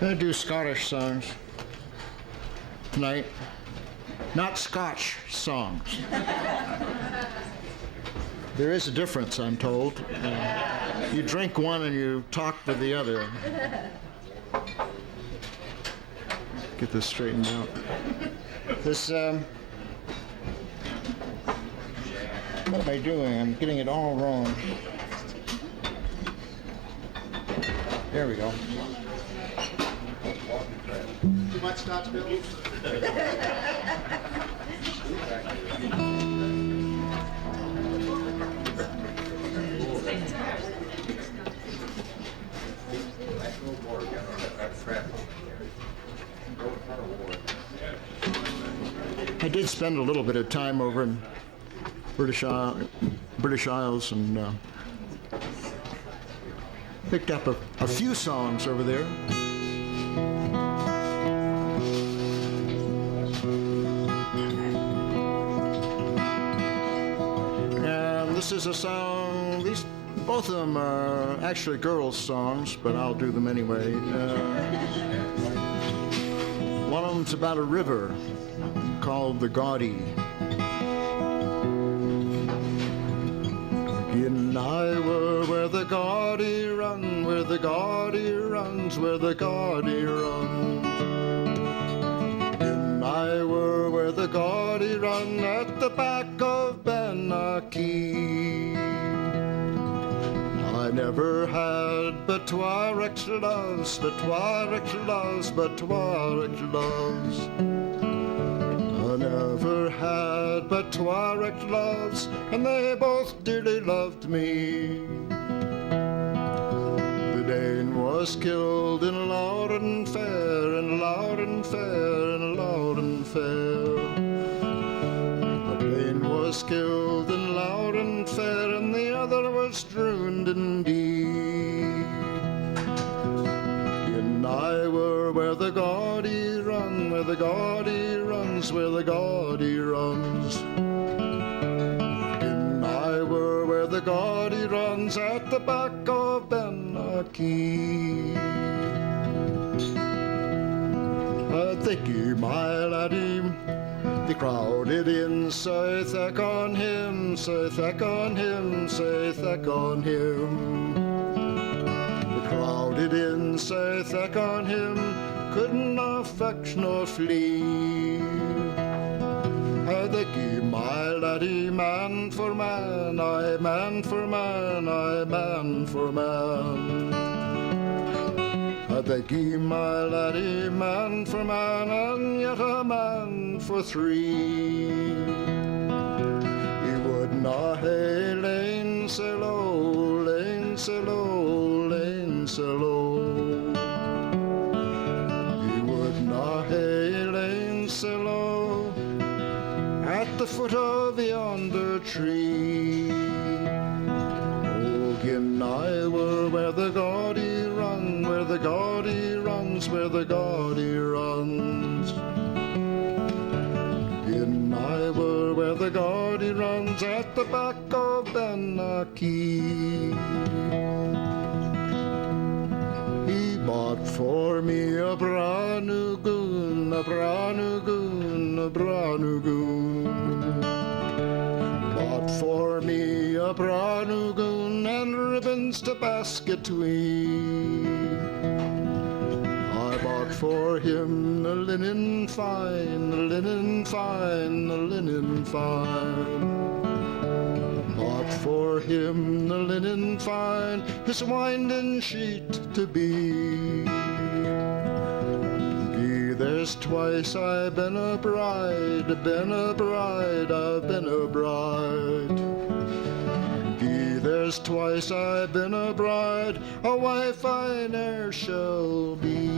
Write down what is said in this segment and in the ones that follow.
Gonna do Scottish songs tonight. Not Scotch songs. There is a difference, I'm told. You drink one and you talk to the other. Get this straightened out. This, what am I doing? I'm getting it all wrong. There we go. Too much Scotch, Bill? I did spend a little bit of time over in British Isles and picked up a few songs over there. And this is a song, both of them are actually girls' songs, but I'll do them anyway. One of them's about a river called the Gaudie. In Iowa where the Gaudie run, where the Gaudie runs, where the Gaudie runs. In Iowa where the Gaudie run, at the back of Benaki. I never had but twa-rich loves, but twa-rich loves, but twa-rich loves. I never had but twa-rich loves, and they both dearly loved me. The Dane was killed in Loudon Fair, in Loudon Fair, in Loudon Fair. The Dane was killed in Loudon Fair, and the other was drowned indeed. In Iowa where the Gaudie run, where the Gaudie runs, where the Gaudie runs. In Iowa where the Gaudie runs, at the back of Benaki. Thicky, my laddie, they crowded in, say thack on him, say thack on him, say thack on him. They crowded in, say thack on him, couldn't fetch nor flee. Thicky, my laddie, man for man, aye, man for man, aye, man for man. Thicky, my laddie, man for man, and yet a man for three. He would not hae lane sae low, lane sae low, lane sae low. He would not hae lane sae low at the foot of yonder tree. Oh, gin I were where the Gaudie run, where the Gaudie runs, where the Gaudie runs. Gin I were where the Gaudie runs, at the back of Benaki. He bought for me a brand new goon, a brand new goon, a brand new goon. Bought for me a brand new goon and ribbons to basket we. I bought for him a linen fine, a linen fine, a linen fine. Bought for him the linen fine, his winding sheet to be. Gee, there's twice I've been a bride, been a bride, I've been a bride. Gee, there's twice I've been a bride, a wife I ne'er shall be.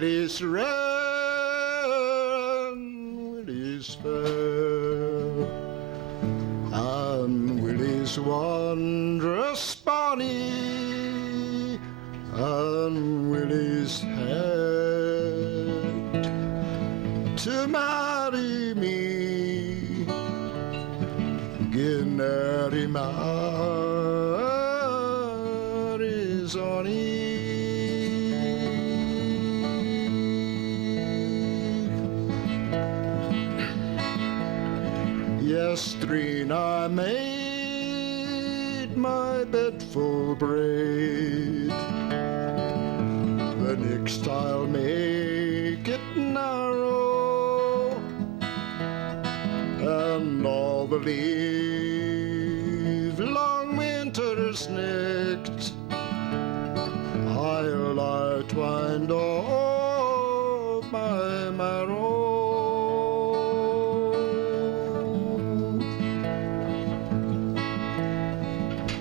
Willis ran, Willis fair, and Willie's wondrous bonny, and Willie's head to marry me, Ginneri marries on Yestreen I made my bed full braid, the next I'll make it narrow, and all the livelong winter's night I'll twined all my marrow.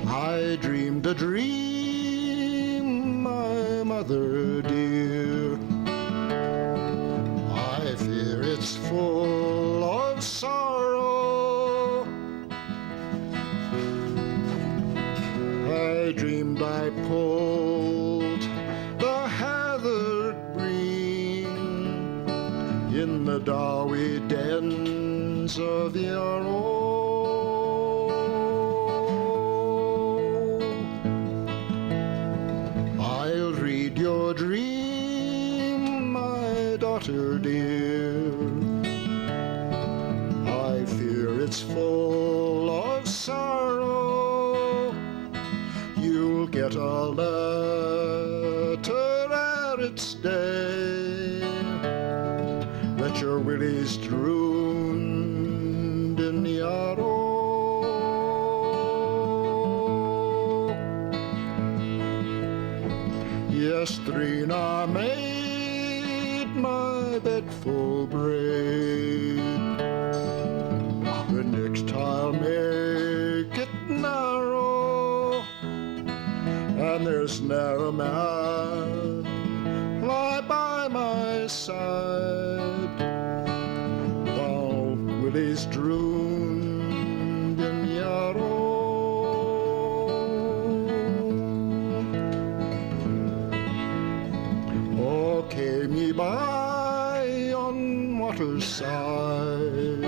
I dreamed a dream, my mother dear, I fear it's full of sorrow. I dreamed I pulled the heather green in the dowy dens of the Yarrow. I'll read your dream, my daughter dear, I fear it's full of sorrow. You'll get a letter at its day that your Willie's drooned in the Yarrow. Yestreen I made my bed full braid, the next I'll make it narrow, and there's ne'er a man lie by my side while Willie's drooned in Yarrow. Oh, came ye by on water's side,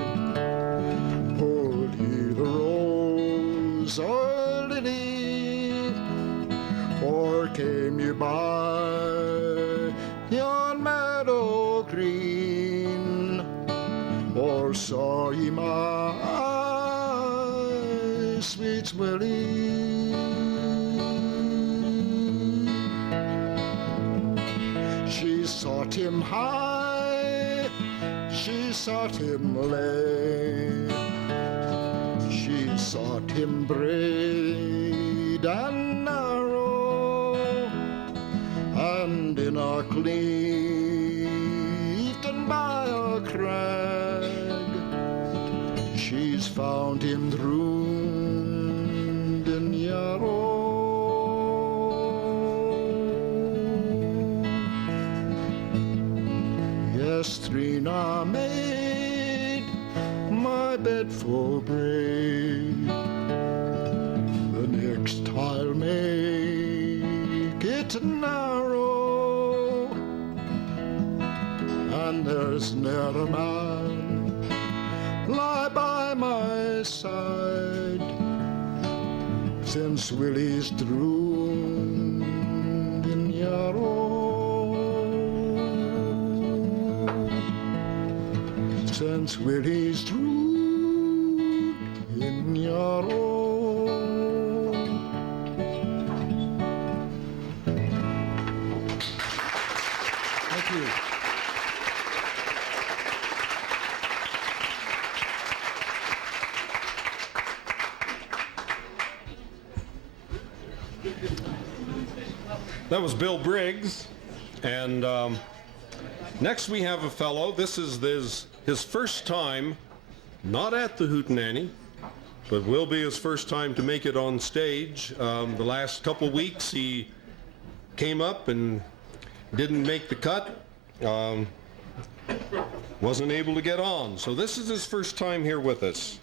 pulled ye the rose or lily, or came ye by yon meadow green, or saw ye my sweet Willie? She sought him high, she sought him lay, she sought him braid and narrow, and in a cleft and by a crag, she's found him drooned in Yarrow. Yestreen I made my bed full braid, the next I'll make it narrow, and there's ne'er a man lie by my side since Willie's drooned in Yarrow. Since Willie's drooned in Yarrow. Thank you. That was Bill Briggs, and next we have a fellow. This is his first time, not at the Hootenanny, but will be his first time to make it on stage. The last couple weeks he came up and didn't make the cut. wasn't able to get on. So this is his first time here with us.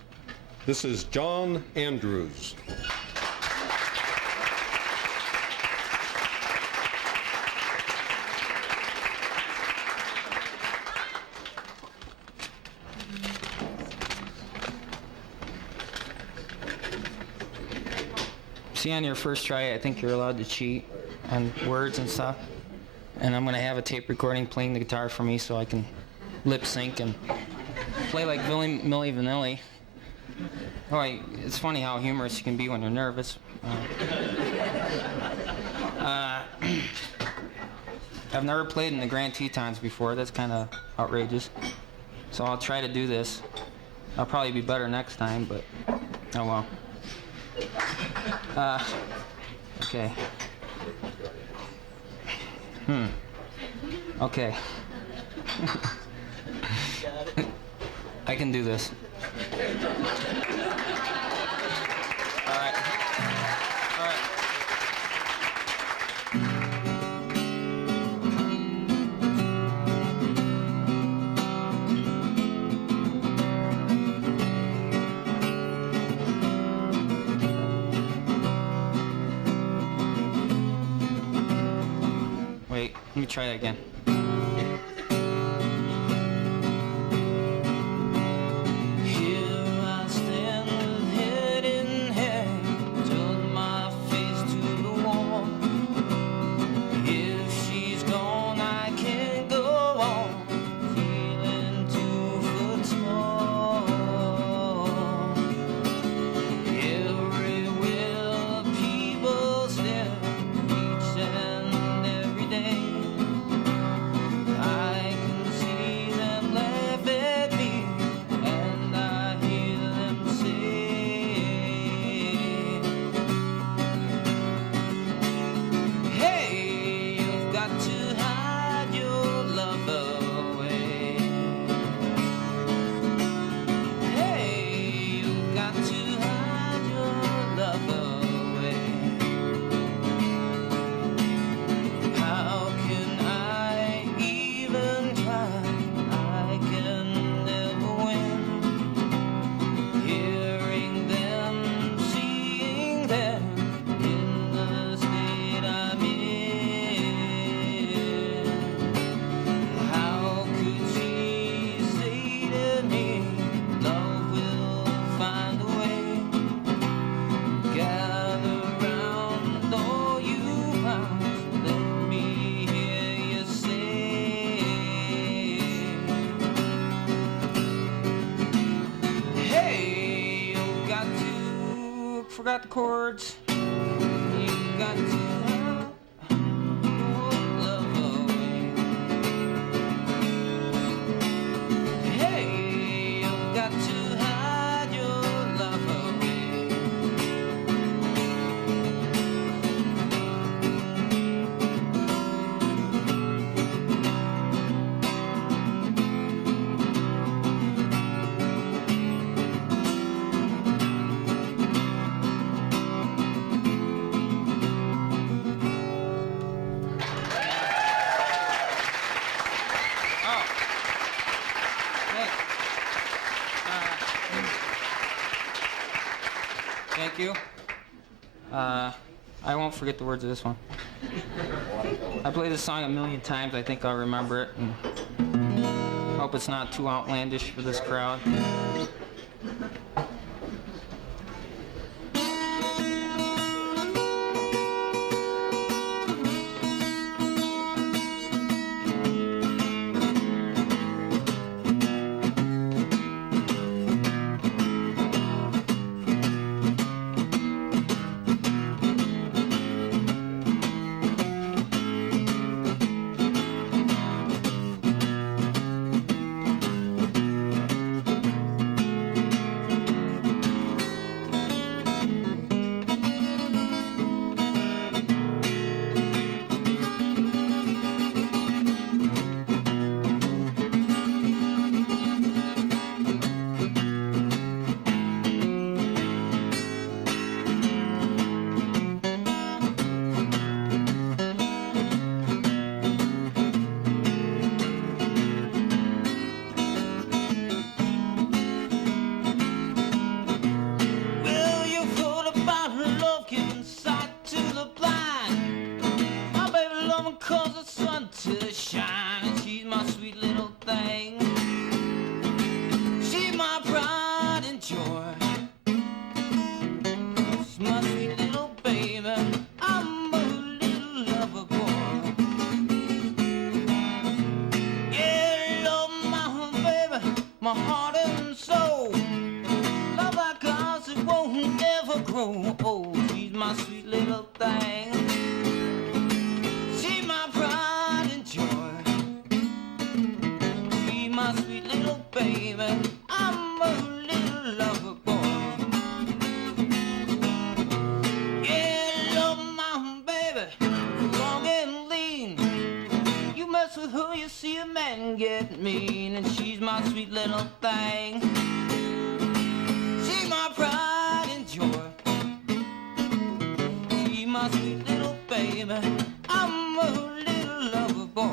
This is John Andrews. See, on your first try, I think you're allowed to cheat on words and stuff. And I'm going to have a tape recording playing the guitar for me so I can lip sync and play like Milli Vanilli. Oh, it's funny how humorous you can be when you're nervous. I've never played in the Grand Tetons before. That's kind of outrageous. So I'll try to do this. I'll probably be better next time, but oh well. Okay. Okay. I can do this. All right. All right. Wait, let me try that again. Forgot the chords. You got to hide your love away. Hey, you've got to hide your love away. Thank you. I won't forget the words of this one. I played this song a million times. I think I'll remember it. And hope it's not too outlandish for this crowd. isn't mean, and she's my sweet little thing. She's my pride and joy. She's my sweet little baby. I'm a little lover boy.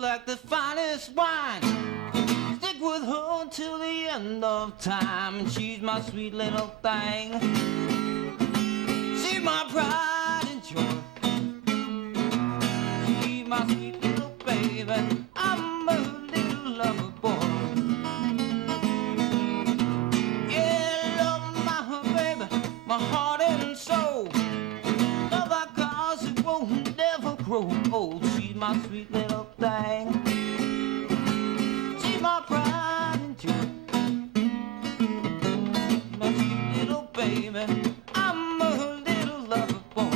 Like the finest wine, stick with her until the end of time, and she's my sweet little thing. She's my pride and joy. She's my sweet little baby. I'm a little lover boy. Yeah, love my baby, my heart and soul. Love her 'cause it won't never grow old. She's my sweet little thing. She's my pride and joy. My sweet little baby. I'm a little lover boy.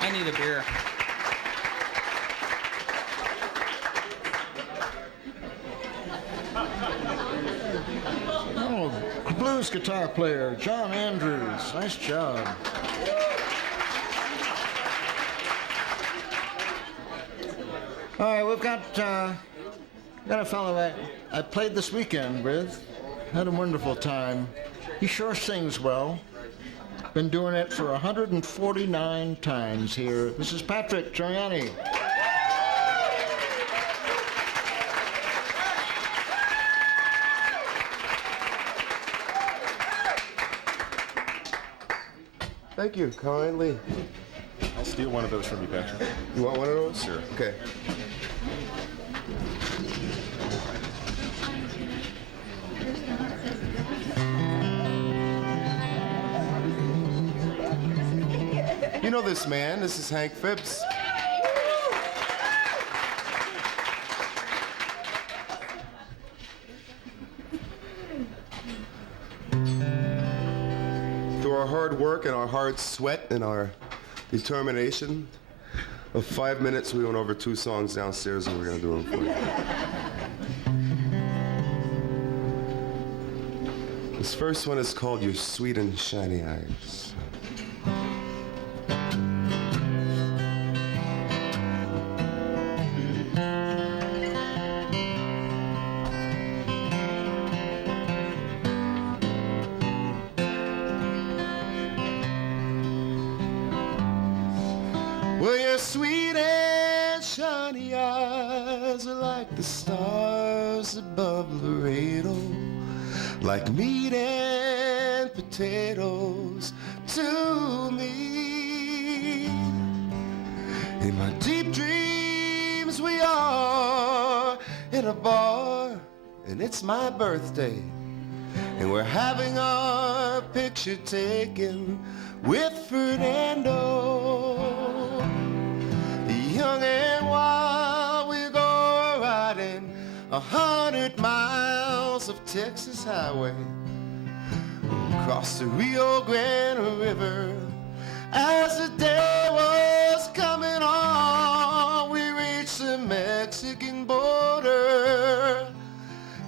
I need a beer. Oh, blues guitar player, John Andrews. Nice job. All right, we've got a fellow I played this weekend with. Had a wonderful time. He sure sings well. Been doing it for 149 times here. This is Patrick Troiani. Thank you, kindly. I'll steal one of those from you, Patrick. You want one of those? Sure. Okay. You know this man. This is Hank Phibbs. Through our hard work and our hard sweat and our determination, of 5 minutes we went over 2 songs downstairs and we're going to do them for you. This first one is called Your Sweet and Shiny Eyes. Well, your sweet and shiny eyes are like the stars above Laredo, like meat and potatoes to me. In my deep dreams we are in a bar, and it's my birthday, and we're having our picture taken with Fernando. 100 miles of Texas highway, across the Rio Grande River. As the day was coming on, we reached the Mexican border,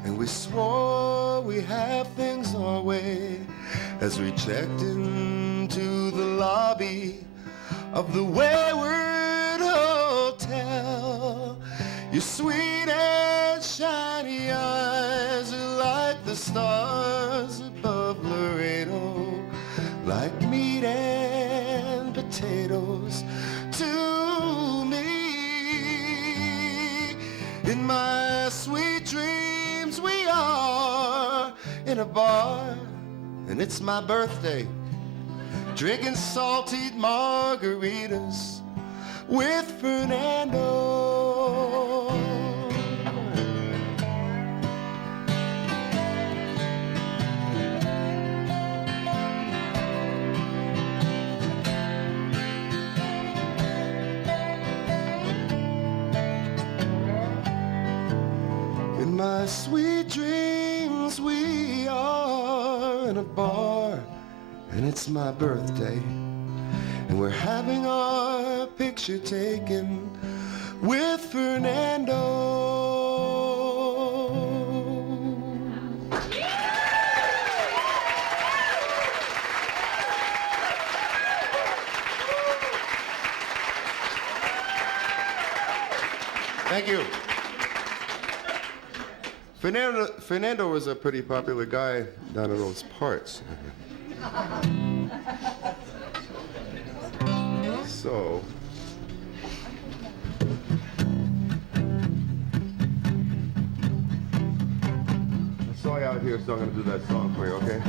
and we swore we have things our way as we checked into the lobby of the Wayward Hotel. Your sweet and shiny eyes are like the stars above Laredo, like meat and potatoes to me. In my sweet dreams we are in a bar, and it's my birthday, drinking salted margaritas with Fernando. In my sweet dreams we are in a bar, and it's my birthday, and we're having our picture taken with Fernando. Thank you. Fernando was a pretty popular guy down in those parts. So, I saw you out here, so I'm going to do that song for you, okay?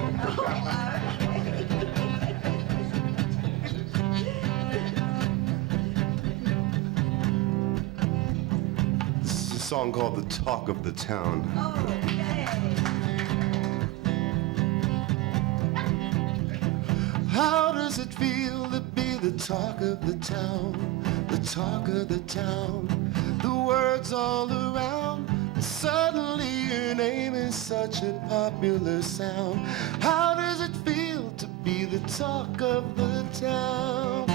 This is a song called The Talk of the Town. How does it feel to be the talk of the town, the talk of the town, the words all around, and suddenly your name is such a popular sound. How does it feel to be the talk of the town?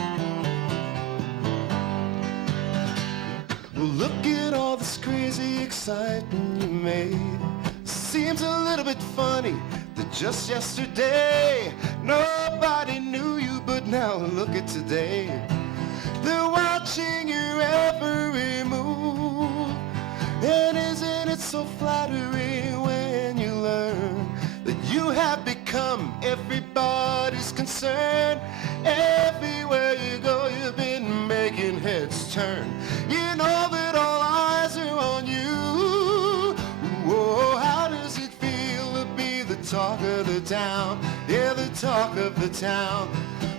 Well, look at all this crazy excitement you made. Seems a little bit funny that just yesterday nobody knew you, but now look at today. They're watching your every move. And isn't it so flattering when you learn that you have become everybody's concern? Everywhere you go, you've been making heads turn. You know that all eyes are on you. Whoa, how does it feel to be the talk of the town? Yeah, the talk of the town.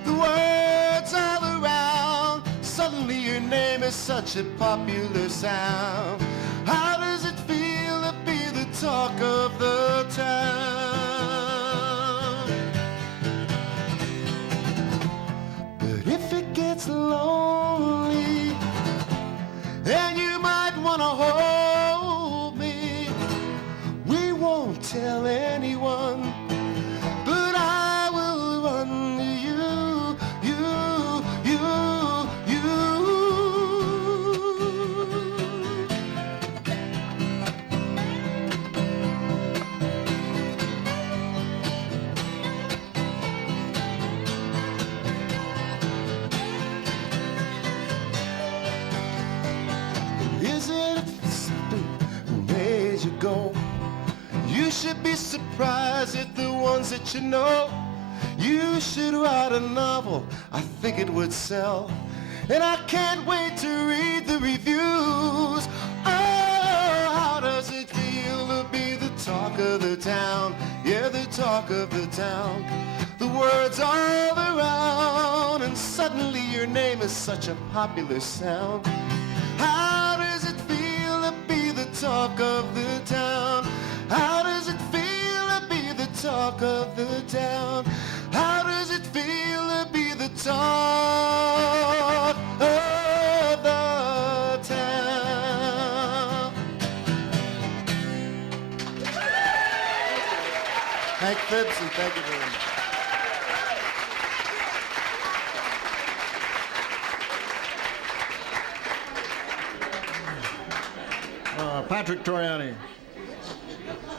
The words all around. Suddenly your name is such a popular sound. How does it feel to be the talk of the town? But if it gets lonely and you might want to hold me, we won't tell anyone, but I will run to you, you. Is it something made you go? You should be surprised at the ones that you know. You should write a novel, I think it would sell. And I can't wait to read the reviews. Oh, how does it feel to be the talk of the town? Yeah, the talk of the town. The words all around, and suddenly your name is such a popular sound. How does it feel to be the talk of the town? How does it feel to be the talk of the town? How does it feel to be the talk of the town? Hank Phipson, thank you very much. Patrick Toriani.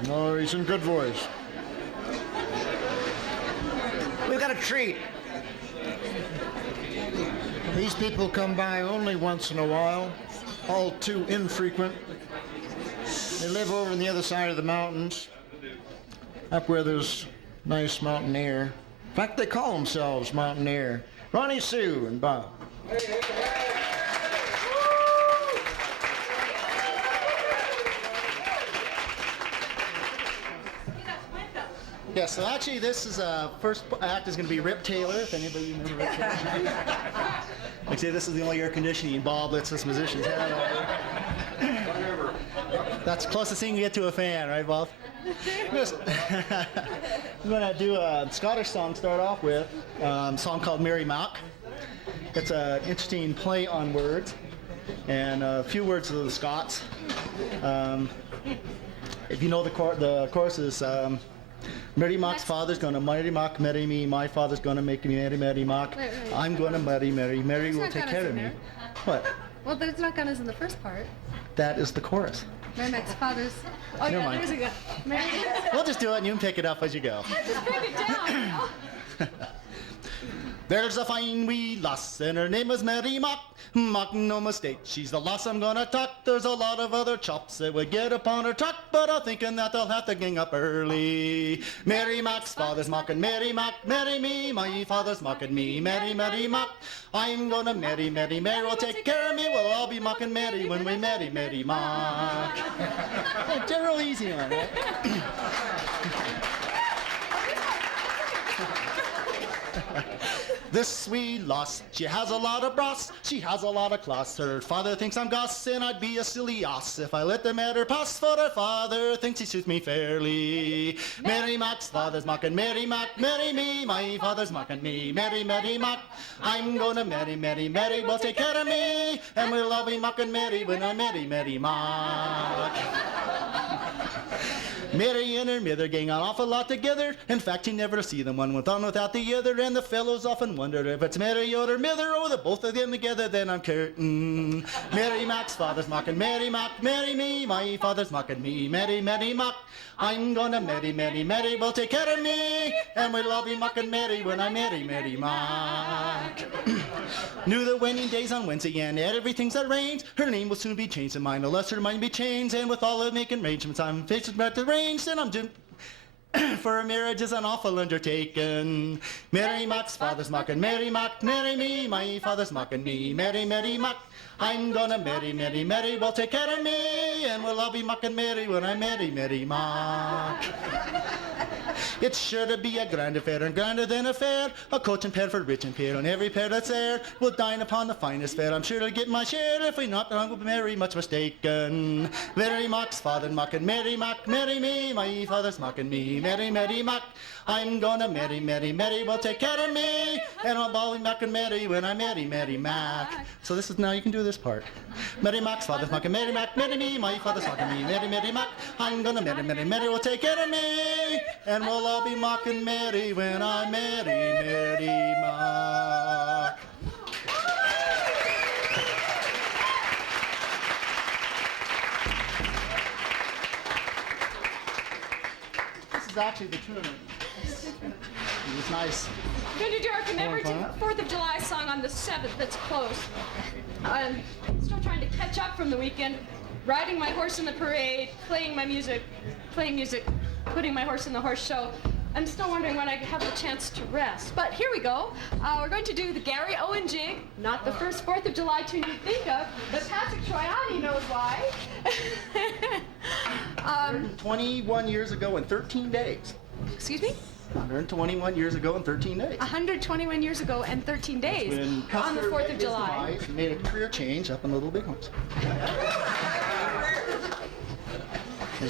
No, he's in good voice. We've got a treat. These people come by only once in a while, all too infrequent. They live over on the other side of the mountains, up where there's nice mountain air. In fact, they call themselves mountain air. Ronnie Sue and Bob. Yeah, so actually this is first act is going to be Rip Taylor, if anybody remember Rip Taylor. Like I say, this is the only air conditioning Bob lets us musicians have out there. That's the closest thing you get to a fan, right, Bob? I'm going to do a Scottish song to start off with, a song called Mary Mac. It's an interesting play on words, and a few words of the Scots. If you know the chorus is... Mary Mac's father's gonna marry Mac, marry me. My father's gonna make me marry Mac. Wait. I'm gonna marry Mary. Mary will not take Gunna's care of in me. there. What? Well, but it's not Gunna's in the first part. That is the chorus. Mary Mac's father's. Oh, Never yeah, mind. there's a gun. Mary We'll just do it and you can pick it up as you go. Just bring it down. There's a fine wee lass and her name is Mary Mac. Mac, no mistake, she's the lass I'm gonna talk. There's a lot of other chops that would get upon her truck, but I'm thinking that they'll have to gang up early. Mary Mac's father's mocking Mary Mac, marry me. My father's mocking me, Mary Mac. I'm gonna marry Mary. Mary will take care of me. We'll all be mocking Mary when we marry Mary Mac. General easy one, right? This wee lass, she has a lot of brass, she has a lot of class. Her father thinks I'm goss, and I'd be a silly ass if I let the matter pass, for her father thinks he suits me fairly. Mary Mac's father's mocking Mary Mac, marry me. My father's mocking me, Mary Mac. I'm gonna marry Mary. Mary will take care of me, and we'll all be mocking Mary when I marry Mary Mac. Mary and her mother gang an awful lot together. In fact, you never see them one without the other. And the fellows often wonder if it's Mary or her mother, or the both of them together, then I'm curtain. Mary Mac's father's mocking Mary Mac, marry me. My father's mocking me, Mary Mac. I'm gonna marry Mary. Mary will take care of me, and we'll all be mocking Mary when I marry Mary Mac. Knew the wedding days on Wednesday, and everything's arranged. Her name will soon be changed, and mine, unless her mind be changed. And with all of making arrangements, I'm facing back to range, and I'm doomed. For a marriage is an awful undertaking. Mary Mac's father's mocking Mary Mac, marry me. My father's mocking me, Mary Mac. I'm gonna marry Mary. Mary will take care of me, and we'll all be mocking Mary when I marry Mary Mac. It's sure to be a grand affair, and grander than a fair. A coach and pair for rich and poor, and every pair that's there will dine upon the finest fare. I'm sure to get my share. If we not, I will be very much mistaken. Mary Mac's father mocking Mary Mac, marry me. My father's mocking me, Mary Mac. I'm gonna marry Mary. Mary will take care of me, and I'll be mocking Mary when I marry Mary Mac. So this is now you can do this part. Mary Mac's father's mocking Mary Mac, marry me. My father's mocking me, Mary Mac. I'm gonna marry Mary. Mary will take care of me, and we'll all be mocking Mary when I marry Mary Mac. This is actually the tune. It was nice. We're going to do our commemorative 4th of July song on the 7th. That's close. I'm still trying to catch up from the weekend. Riding my horse in the parade, playing music, putting my horse in the horse show. I'm still wondering when I have the chance to rest. But here we go. We're going to do the Gary Owen jig, not the first 4th of July tune you think of, but Patrick Troiani knows why. 21 years ago in 13 days. Excuse me? 121 years ago in 13 days. 121 years ago and 13 days When on the 4th of July. He made a career change up in Little Bighorns.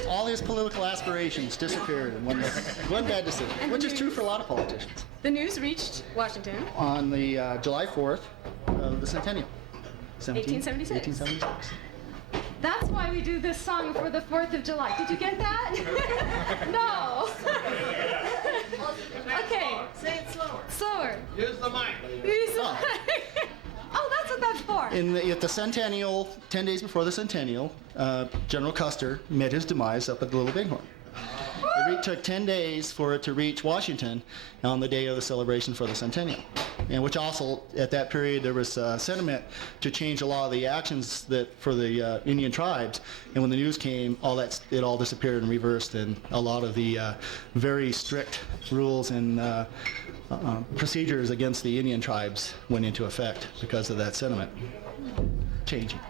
All his political aspirations disappeared in one bad decision, which is true for a lot of politicians. The news reached Washington. On the July 4th of the centennial. 1876. 1876. That's why we do this song for the 4th of July. Did you get that? No. Okay. Say it slower. Slower. Use the mic. Use the mic. Oh, that's what that's for. At the centennial, 10 days before the centennial, General Custer met his demise up at the Little Bighorn. It took 10 days for it to reach Washington on the day of the celebration for the centennial. And which also, at that period, there was sentiment to change a lot of the actions that for the Indian tribes. And when the news came, it all disappeared and reversed, and a lot of the very strict rules and procedures against the Indian tribes went into effect because of that sentiment changing.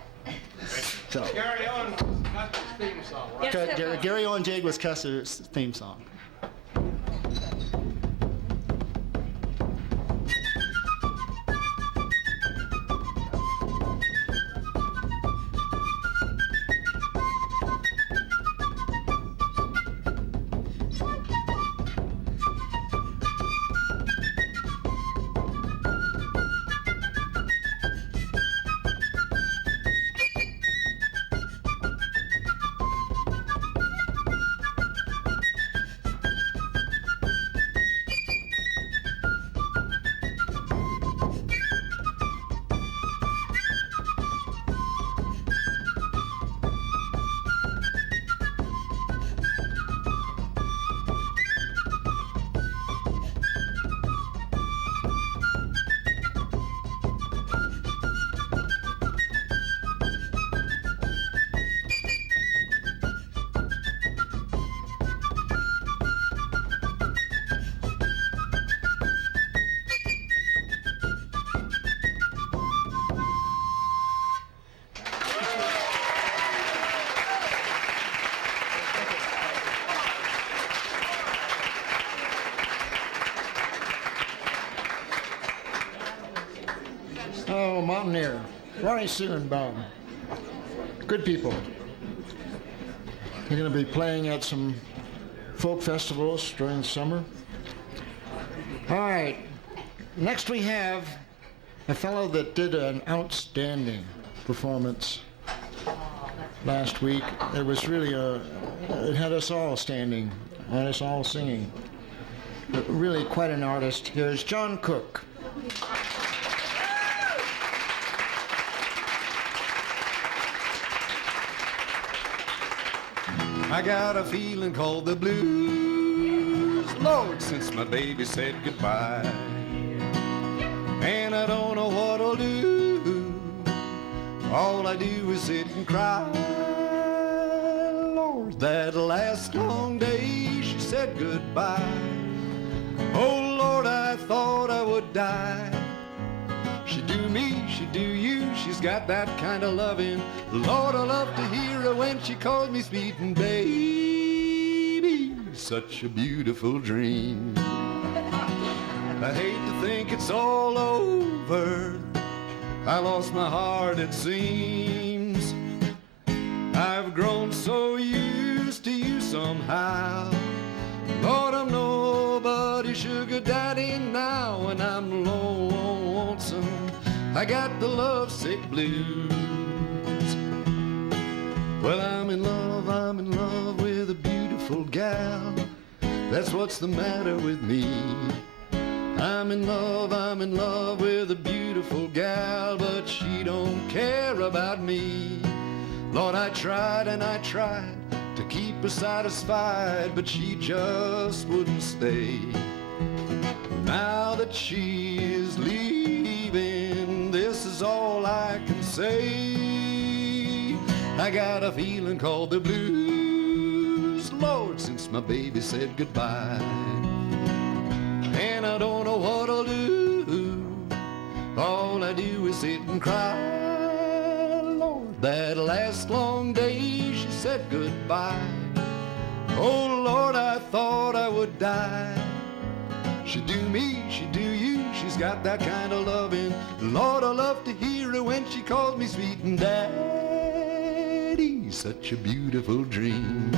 So, Gary Owen, Custer's theme song. Yes, Gary Owen Jig was Custer's theme song. Oh, Mountaineer, Ronnie Sue and Bum. Good people. They're going to be playing at some folk festivals during the summer. All right, next we have a fellow that did an outstanding performance last week. It was really it had us all standing, had us all singing. But really quite an artist. Here's John Cook. I got a feeling called the blues, Lord, since my baby said goodbye. And I don't know what I'll do. All I do is sit and cry. Lord, that last long day she said goodbye. Oh Lord, I thought I would die. She do me, she do you, she's got that kind of loving. Lord, I love to hear her when she calls me sweet and baby. Such a beautiful dream. I hate to think it's all over. I lost my heart, it seems. I've grown so used to you somehow. Lord, I'm nobody's sugar daddy now, and I'm lonesome. I got the lovesick blues. Well, I'm in love with a beautiful gal. That's what's the matter with me. I'm in love with a beautiful gal, but she don't care about me. Lord, I tried and I tried to keep her satisfied, but she just wouldn't stay. Now that she is leaving, this is all I can say. I got a feeling called the blues, Lord, since my baby said goodbye. And I don't know what I'll do. All I do is sit and cry. Lord, that last long day she said goodbye. Oh Lord, I thought I would die. She do me, she do you, she's got that kind of loving. Lord, I love to hear her when she calls me sweet and daddy. Such a beautiful dream.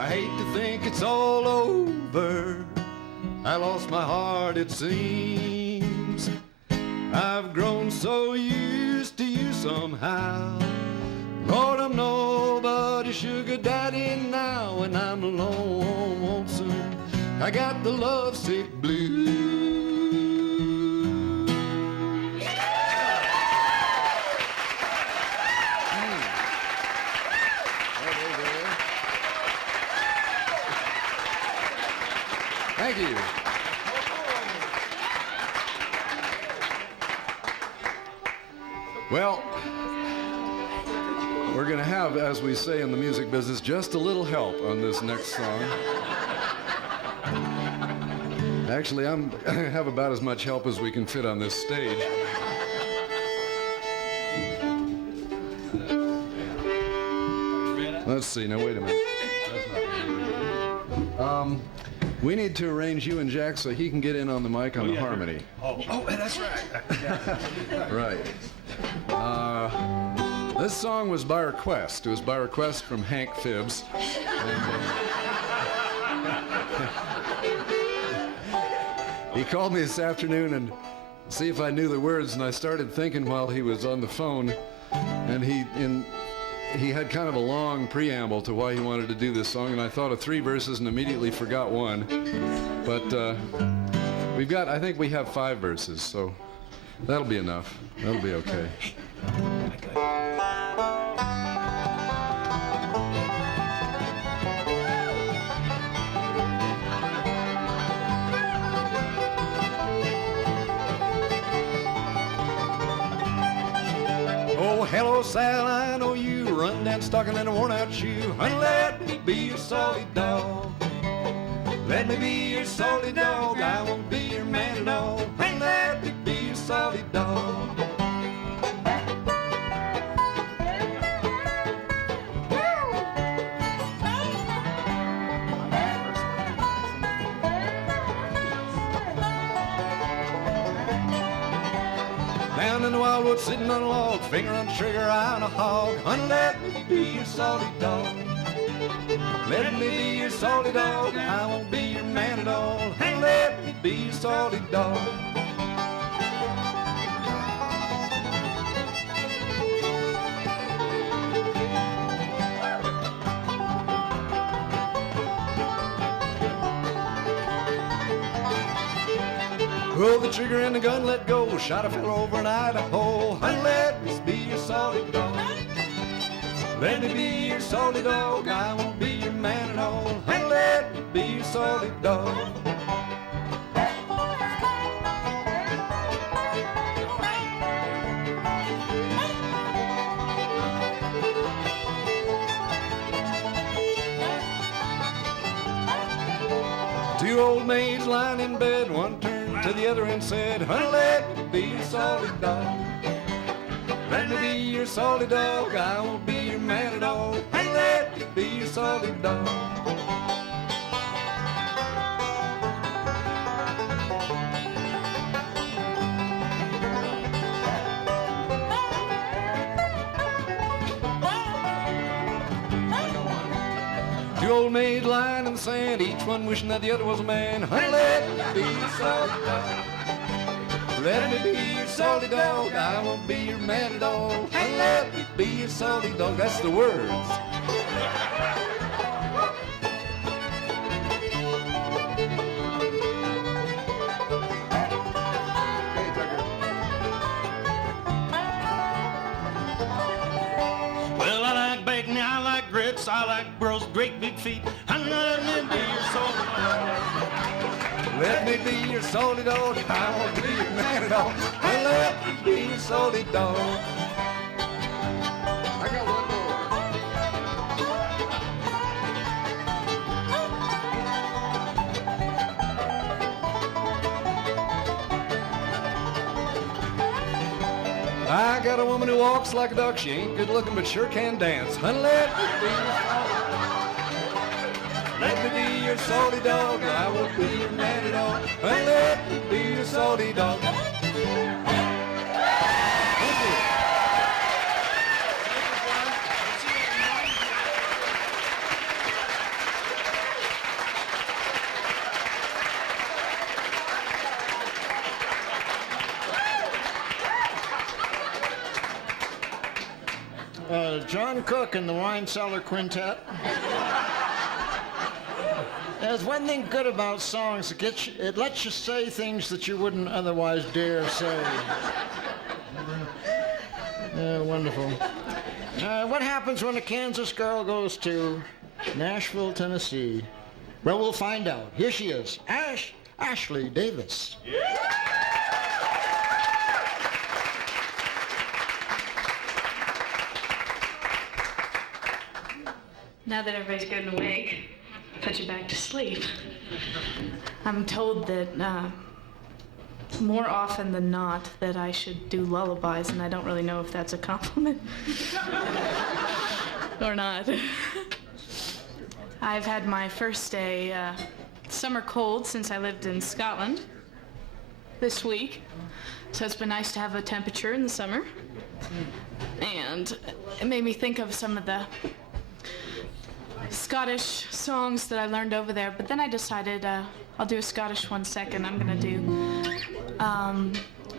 I hate to think it's all over. I lost my heart, it seems. I've grown so used to you somehow. Lord, I'm nobody's sugar daddy now, and I'm lonesome. I got the lovesick blues. Thank you. Well, we're going to have, as we say in the music business, just a little help on this next song. Actually, I have about as much help as we can fit on this stage. Let's see. Now, wait a minute. We need to arrange you and Jack so he can get in on the mic on the harmony. Oh, that's right. Right. This song was by request. It was by request from Hank Phibbs. He called me this afternoon and see if I knew the words, and I started thinking while he was on the phone, and he had kind of a long preamble to why he wanted to do this song, and I thought of 3 verses and immediately forgot one. But I think we have 5 verses, so that'll be enough. That'll be okay. Oh, hello, Sal, I know you. Run down stocking and a worn-out shoe. Honey, let me be your salty dog. Let me be your salty dog. I won't be your man at all. Honey, let me be your salty dog. Down in the wildwood, sitting on a log, finger on the trigger, eye on a hog. Honey, let me be your salty dog. Let me be your salty dog. I won't be your man at all. Honey, let me be your salty dog. Pull the trigger and the gun let go. Shot a fellow over in Idaho. Honey, let me be your salty dog. Let me be your salty dog. I won't be your man at all. Honey, let me be your salty dog. Two old maids lying in bed, one turned to the other and said, honey, let me be your salty dog. Let me be your salty dog. I won't be your man at all. Honey, let me be your salty dog. Two old maids lying in the sand, each one wishing that the other was a man. Honey, let me be your salty dog. Let me be your salty dog. I won't be your man at all. Honey, let me be your salty dog. That's the words. Well, I like bacon, I like grits, I like girls with great big feet. Honey, let me be your salty dog. Let me be your salty dog. I won't be your man at all. Honey, let me be your salty dog. I got one more. I got a woman who walks like a duck. She ain't good looking, but sure can dance. Honey, let me be your salty dog. Let me be your salty dog. I won't be your man at all. Honey, let me be your salty dog. Thank you. John Cook and the Wine Cellar Quintet. There's one thing good about songs. It lets you say things that you wouldn't otherwise dare say. Wonderful. What happens when a Kansas girl goes to Nashville, Tennessee? Well, we'll find out. Here she is, Ashley Davis. Now that everybody's good and awake, put you back to sleep. I'm told that more often than not that I should do lullabies, and I don't really know if that's a compliment or not. I've had my first day summer cold since I lived in Scotland this week, so it's been nice to have a temperature in the summer, and it made me think of some of the Scottish songs that I learned over there, but then I decided I'll do a Scottish one second. I'm gonna do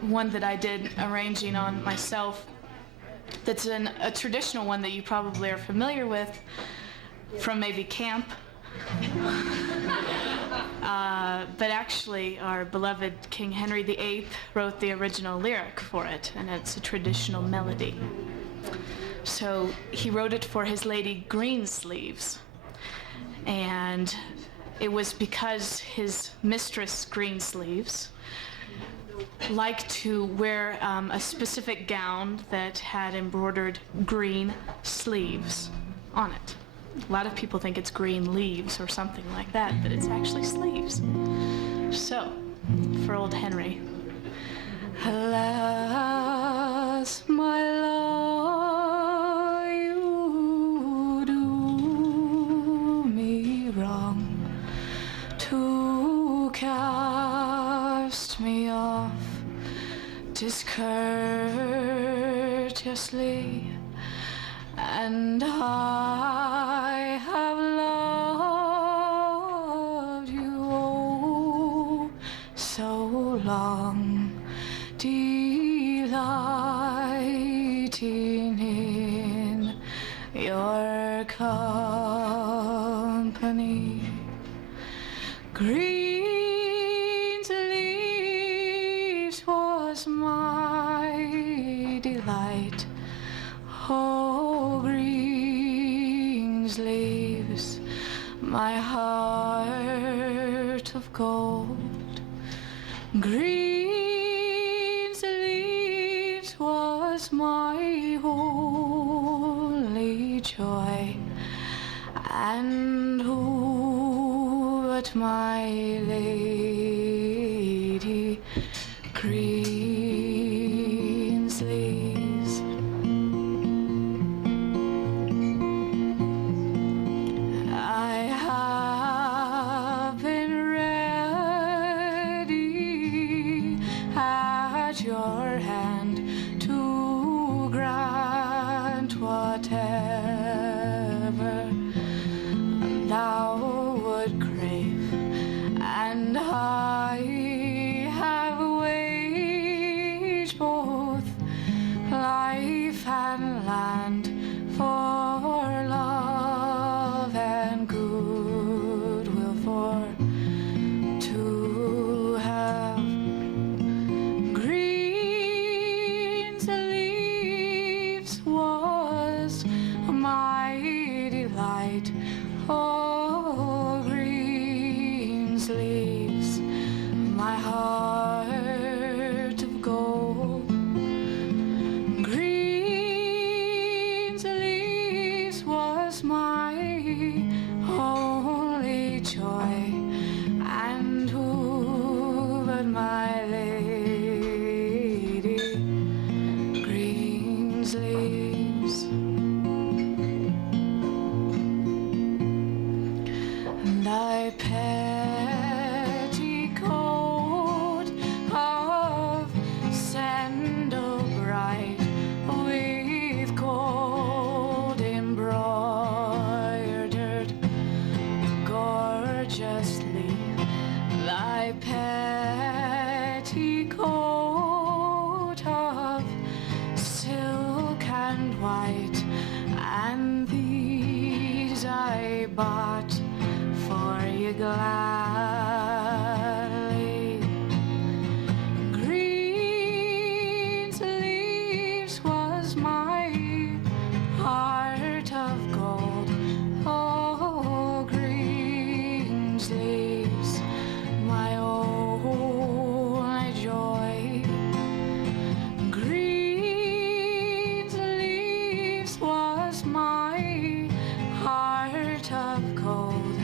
one that I did arranging on myself that's a traditional one that you probably are familiar with from maybe camp. But actually our beloved King Henry VIII wrote the original lyric for it, and it's a traditional melody. So he wrote it for his lady Greensleeves, and it was because his mistress Greensleeves liked to wear a specific gown that had embroidered green sleeves on it. A lot of people think it's green leaves or something like that, but it's actually sleeves. So, for old Henry. Alas, my love, you do me wrong to cast me off discourteously, and I have loved you oh so long, delighting in your company. Greensleeves was my delight. Oh, Greensleeves, my heart of gold. Greensleeves was my only joy, and who but my lady Greensleeves? I have been ready at your hand to grant whatever thou would crave, and I have waged both life and land for love and goodwill, for to have Greensleeves was my delight. Oh, Greensleeves, my heart of gold. Greensleeves was my only joy, and who but my lady Greensleeves? bought for you gladly. Green sleeves was my heart of gold. Oh, green sleeves, my only joy. Green sleeves was my heart of gold,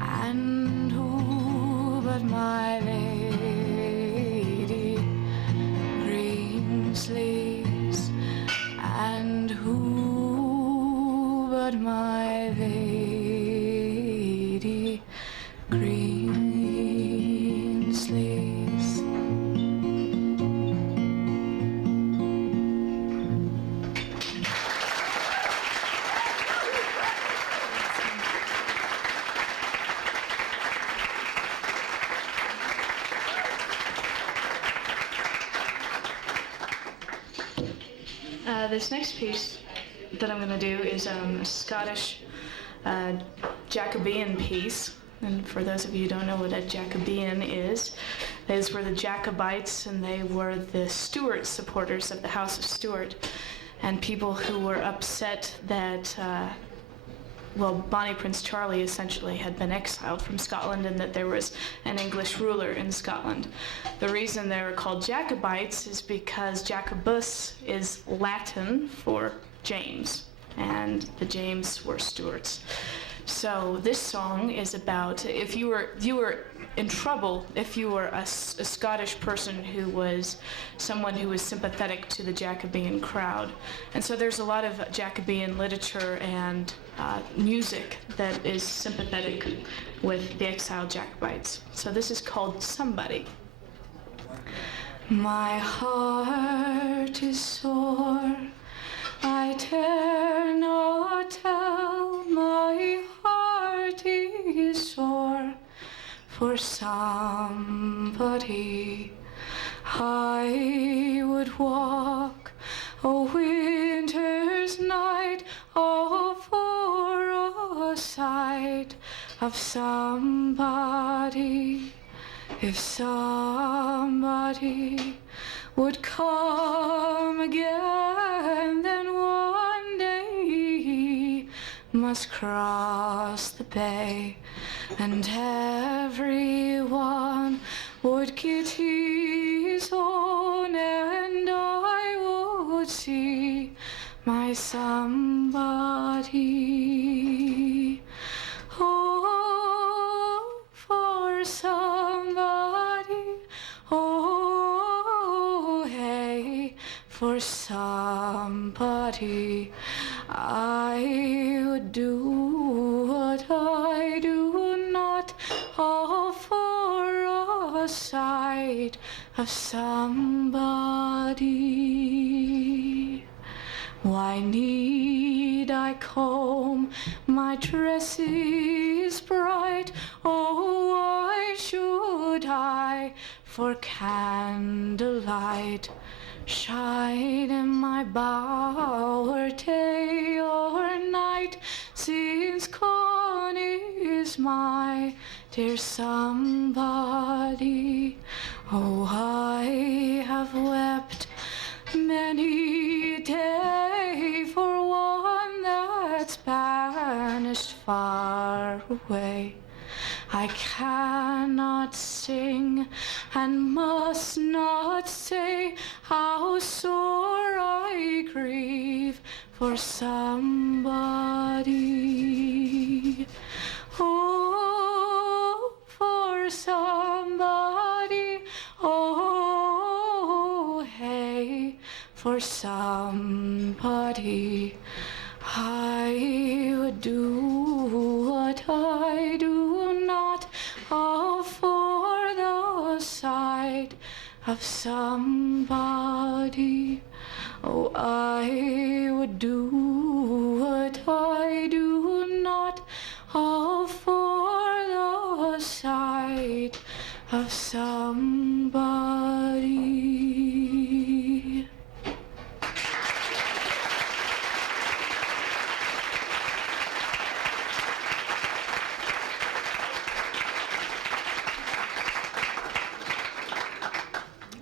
and who but my lady? Green sleeves, and who but my lady? Green sleeves. This next piece that I'm going to do is a Scottish Jacobean piece. And for those of you who don't know what a Jacobean is, those were the Jacobites, and they were the Stuart supporters of the House of Stuart, and people who were upset that Bonnie Prince Charlie essentially had been exiled from Scotland and that there was an English ruler in Scotland. The reason they were called Jacobites is because Jacobus is Latin for James, and the James were Stuarts. So this song is about if you were in trouble, if you were a Scottish person who was someone who was sympathetic to the Jacobean crowd. And so there's a lot of Jacobean literature and music that is sympathetic with the exiled Jacobites. So this is called Somebody. My heart is sore, I dare not tell, my heart is sore for somebody. I would walk a winter's night, oh, for a sight of somebody. If somebody would come again, then one day he must cross the bay, and everyone would get his own, and I would see my somebody. Oh, for somebody, oh, hey, for somebody, I would do what I do not, all for a sight of somebody. Why need I comb my dresses bright? Oh, why should I for candlelight shine in my bower day or night, since gone is my dear somebody? Oh, I have wept many a day for one that's banished far away. I cannot sing and must not say how sore I grieve for somebody. Oh, for somebody, oh, hey, for somebody. I would do what I do not, all for the sight of somebody. Oh, I would do what I do not, all for the sight of somebody.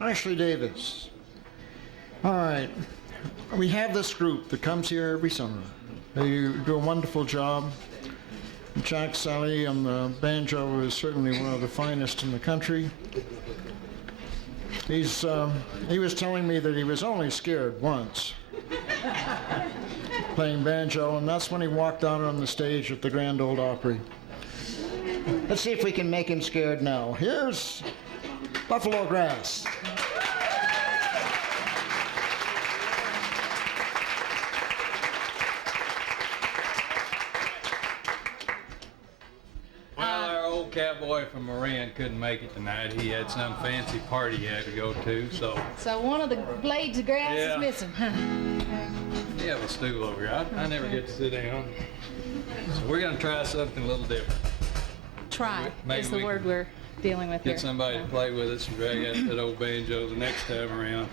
Ashley Davis. All right. We have this group that comes here every summer. They do a wonderful job. Jack Sally on the banjo is certainly one of the finest in the country. He was telling me that he was only scared once playing banjo, and that's when he walked out on the stage at the Grand Ole Opry. Let's see if we can make him scared now. Here's Buffalo Grass. Well, our old cowboy from Moran couldn't make it tonight. He had some fancy party he had to go to, so... So one of the blades of grass is missing, huh? We have a stool over here. I never get to sit down. So we're going to try something a little different. Try Maybe is the we word can we're dealing with here. Get somebody to play with us and drag out that old banjo the next time around.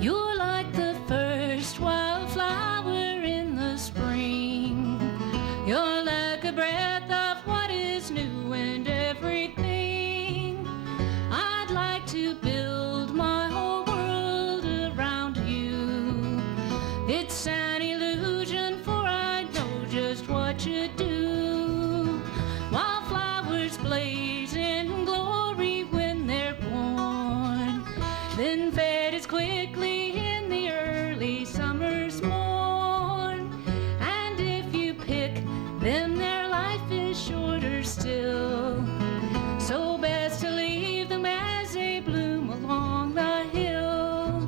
You're like the first wildflower in the spring. You're like a breath of what is new and everything. I'd like to build my whole world around you. It's an illusion, for I know just what you do. Wildflowers blaze in glory when they're born, then fade as quickly in the early summer's morn. And if you pick them, their life is shorter still. So best to leave them as they bloom along the hill.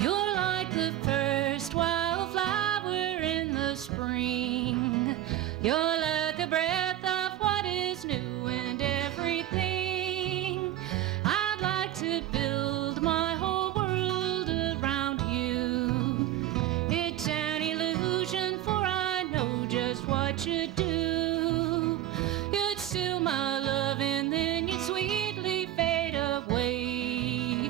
You're like the first wildflower in the spring. You're like a breath of what is new and everything. I'd like to build my whole world around you. It's an illusion, for I know just what you do. You'd steal my love and then you'd sweetly fade away.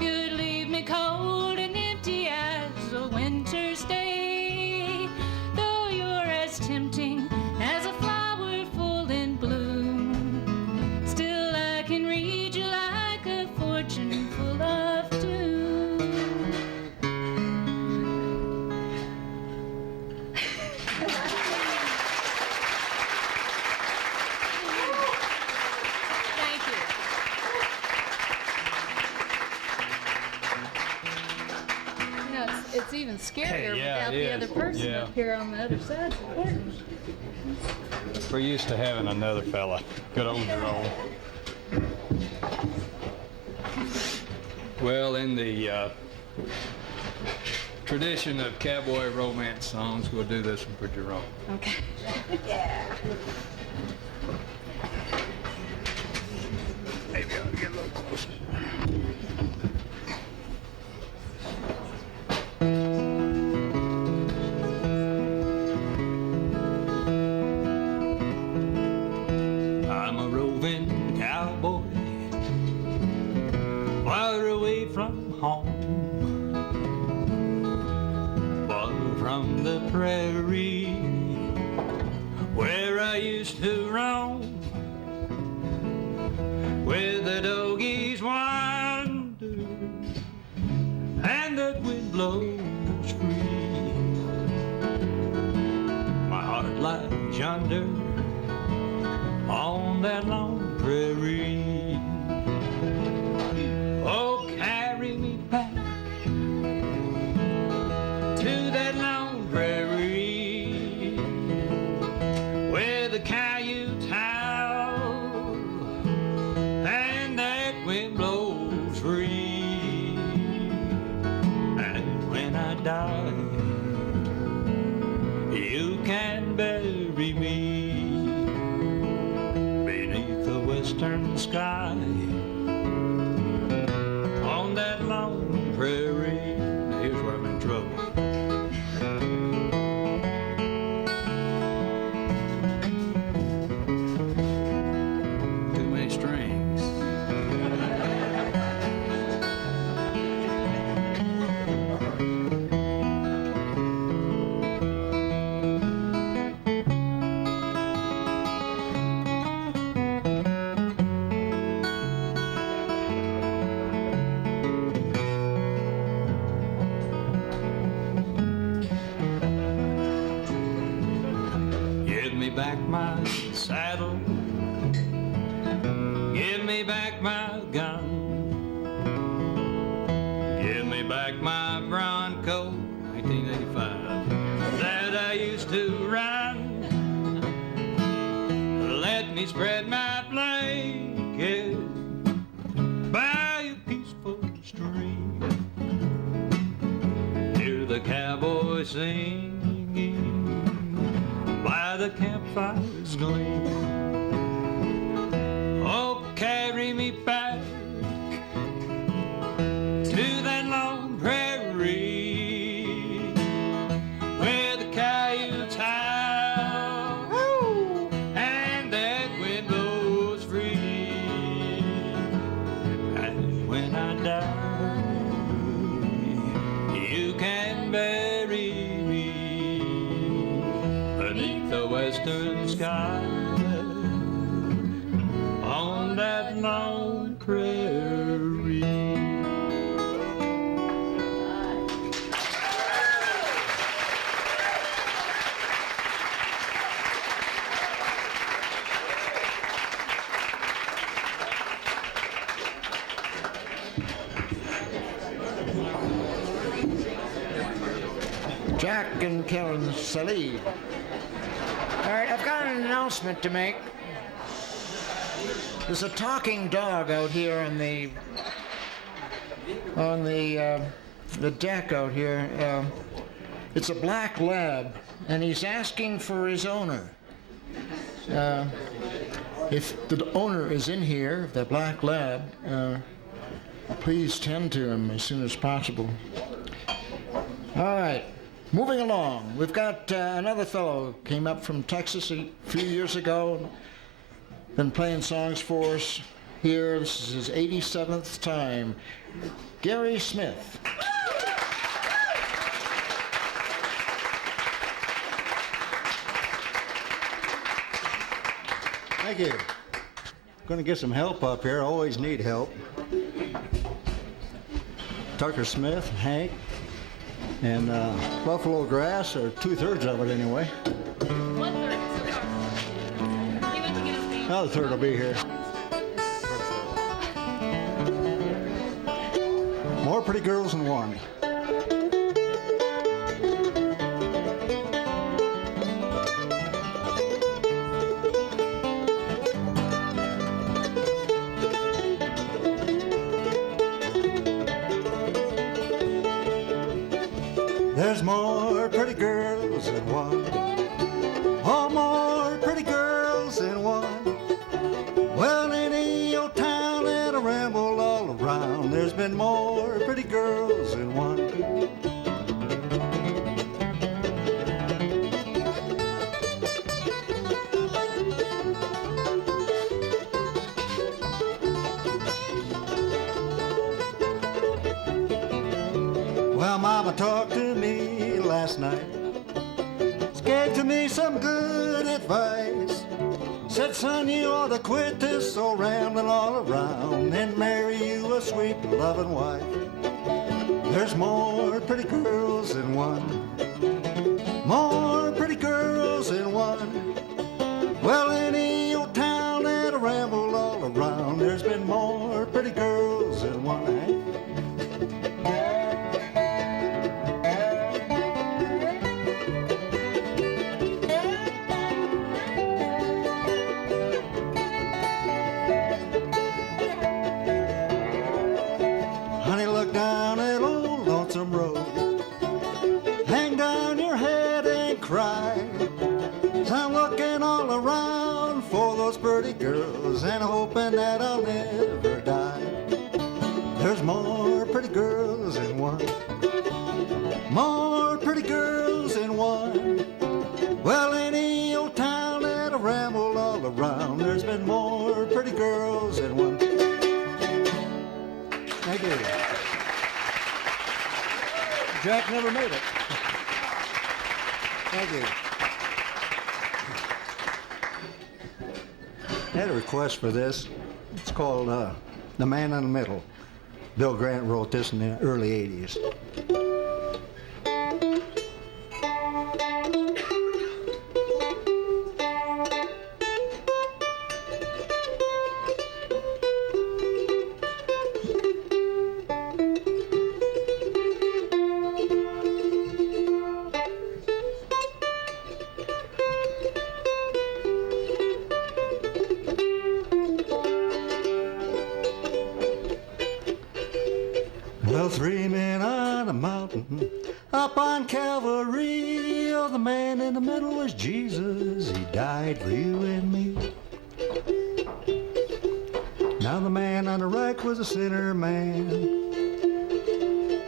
You'd leave me cold and empty as a winter's day. Though you're as tempting as a flower full in bloom, still I can read you like a fortune full of doom. Thank you. You know, it's even scarier Yeah, without it the is. other person Yeah. up here on the other side supporting. We're used to having another fella. Good on your own. Well, in the tradition of cowboy romance songs, we'll do this one for Jerome. Okay. Yeah. Maybe I ought to get a little closer. I'm a roving cowboy, far away from home, far from the prairie where I used to roam, where the doggies wander and the wind blows free. My heart lies yonder on that long prairie. Oh, carry me back to that long prairie where the coyotes howl and that wind can bury me beneath the western sky on that lone prairie. Here's where I'm in trouble. Too many strings. Give me back my saddle. Give me back my gun. Give me back my Bronco, 1985, that I used to run. Let me spread my blanket by a peaceful stream. Hear the cowboys singing by the campfire's gleam. Oh, carry me back to that lone prairie where the coyotes howl and that wind blows free. And when I die, you can bury me beneath the western sky on that lone prairie. Jack and Karen Salid. All right, I've got an announcement to make. There's a talking dog out here on the deck out here. It's a black lab, and he's asking for his owner. If the owner is in here, the black lab, please tend to him as soon as possible. All right. Moving along, we've got another fellow came up from Texas a few years ago, been playing songs for us here. This is his 87th time. Gary Smith. Thank you. Going to get some help up here. Always need help. Tucker Smith, Hank, and buffalo grass, or 2/3 of it anyway. 1/3. Another third will be here. More pretty girls than one. There's more pretty girls than one. Oh, more pretty girls than one. Well, in any old town that I ramble all around, there's been more pretty girls than one. Well, Mama talked to me last night, gave to me some good advice. Said, son, you ought to quit this old rambling all around and marry you a sweet loving wife. There's more pretty girls than one. More pretty girls than one. Well, any old town that I ramble all around, there's been more pretty girls than one. Honey, look down that old lonesome road. Hang down your head and cry. So I'm looking all around for those pretty girls and hoping that I'll never die. There's more pretty girls than one. More pretty girls than one. Well, any old town that I rambled all around, there's been more pretty girls than one. Thank you. Jack never made it. Thank you. I had a request for this. It's called The Man in the Middle. Bill Grant wrote this in the early 80s. Well, 3 men on a mountain up on Calvary. Oh, the man in the middle was Jesus. He died for you and me. Now the man on the right was a sinner man.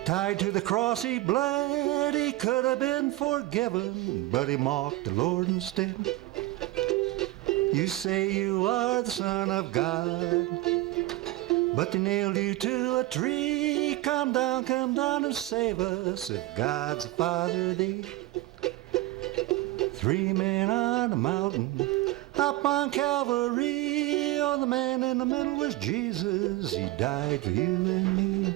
Tied to the cross he bled. He could have been forgiven, but he mocked the Lord instead. You say you are the Son of God, but they nailed you to a tree. Come down and save us if God's the Father thee. 3 men on a mountain up on Calvary. Oh, the man in the middle was Jesus. He died for you and me.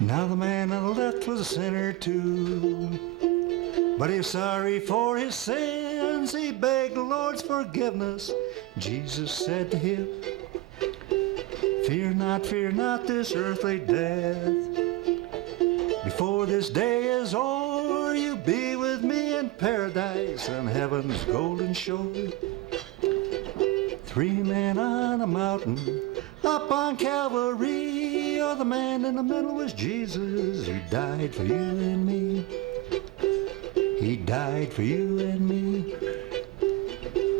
Now the man on the left was a sinner too, but he was sorry for his sins. He begged the Lord's forgiveness. Jesus said to him, fear not this earthly death. Before this day is o'er, you'll be with me in paradise on heaven's golden shore. 3 men on a mountain up on Calvary. Oh, the man in the middle was Jesus. He died for you and me. He died for you and me.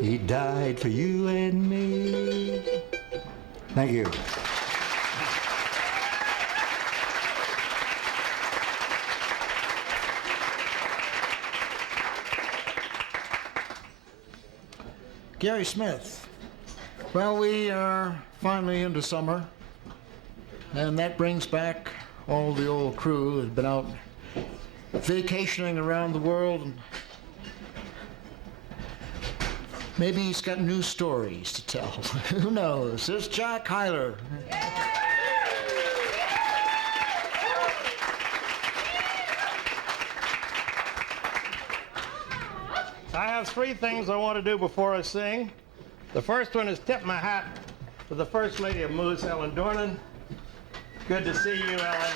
He died for you and me. Thank you. Gary Smith. Well, we are finally into summer, and that brings back all the old crew who's been out vacationing around the world. And maybe he's got new stories to tell. Who knows? There's Jack Hyler. I have 3 things I want to do before I sing. The first one is tip my hat to the First Lady of Moose, Ellen Dornan. Good to see you, Ellen.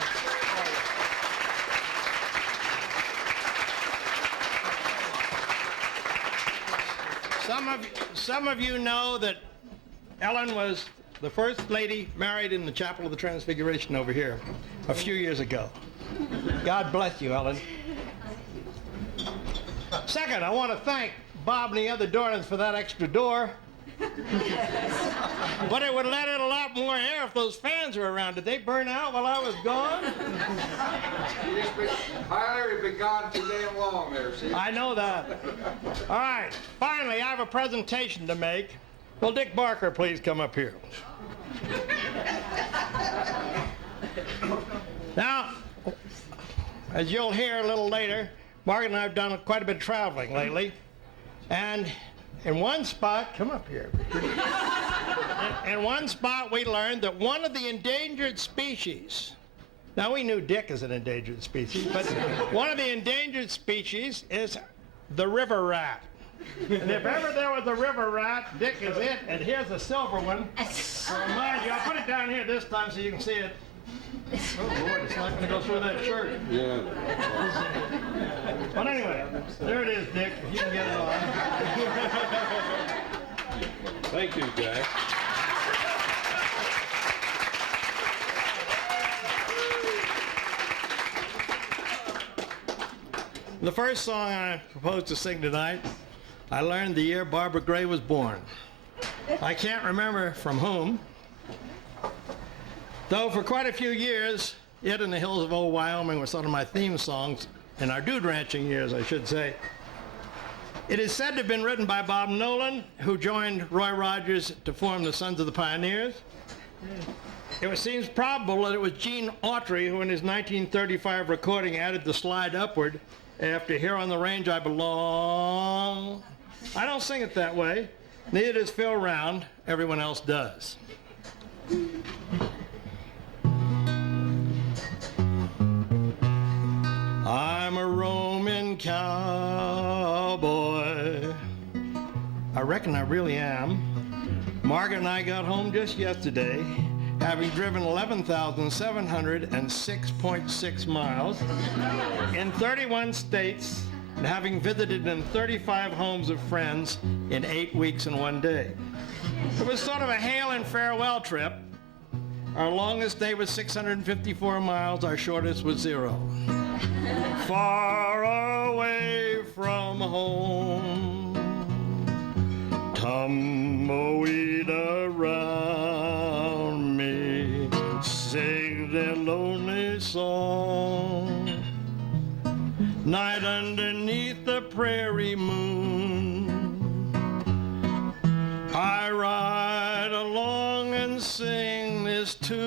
Some of you know that Ellen was the First Lady married in the Chapel of the Transfiguration over here a few years ago. God bless you, Ellen. Second, I want to thank Bob and the other Dornans for that extra door. But it would let in a lot more air if those fans were around. Did they burn out while I was gone? Tyler, you've been gone too damn long there, see? I know that. All right, finally, I have a presentation to make. Will Dick Barker please come up here? Now, as you'll hear a little later, Margaret and I have done quite a bit of traveling lately. And in one spot, come up here. In one spot, we learned that one of the endangered species, now we knew Dick is an endangered species, but one of the endangered species is the river rat. And if ever there was a river rat, Dick is it. And here's a silver one. So mind you, I'll put it down here this time so you can see it. Oh Lord, it's not going to go through that shirt. Yeah. But anyway, there it is, Dick. If you can get it on. Thank you, Jack. The first song I propose to sing tonight, I learned the year Barbara Gray was born. I can't remember from whom, though for quite a few years, It and the Hills of Old Wyoming were sort of my theme songs, in our dude ranching years, I should say. It is said to have been written by Bob Nolan, who joined Roy Rogers to form the Sons of the Pioneers. It seems probable that it was Gene Autry who in his 1935 recording added the slide upward after Here on the Range I Belong. I don't sing it that way. Neither does Phil Round. Everyone else does. I'm a Roman cowboy. I reckon I really am. Margaret and I got home just yesterday, having driven 11,706.6 miles in 31 states and having visited in 35 homes of friends in 8 weeks and 1 day. It was sort of a hail and farewell trip. Our longest day was 654 miles, our shortest was 0. Far away from home, tumbleweed around me, sing their lonely song. Night underneath the prairie moon, I ride along and sing this tune.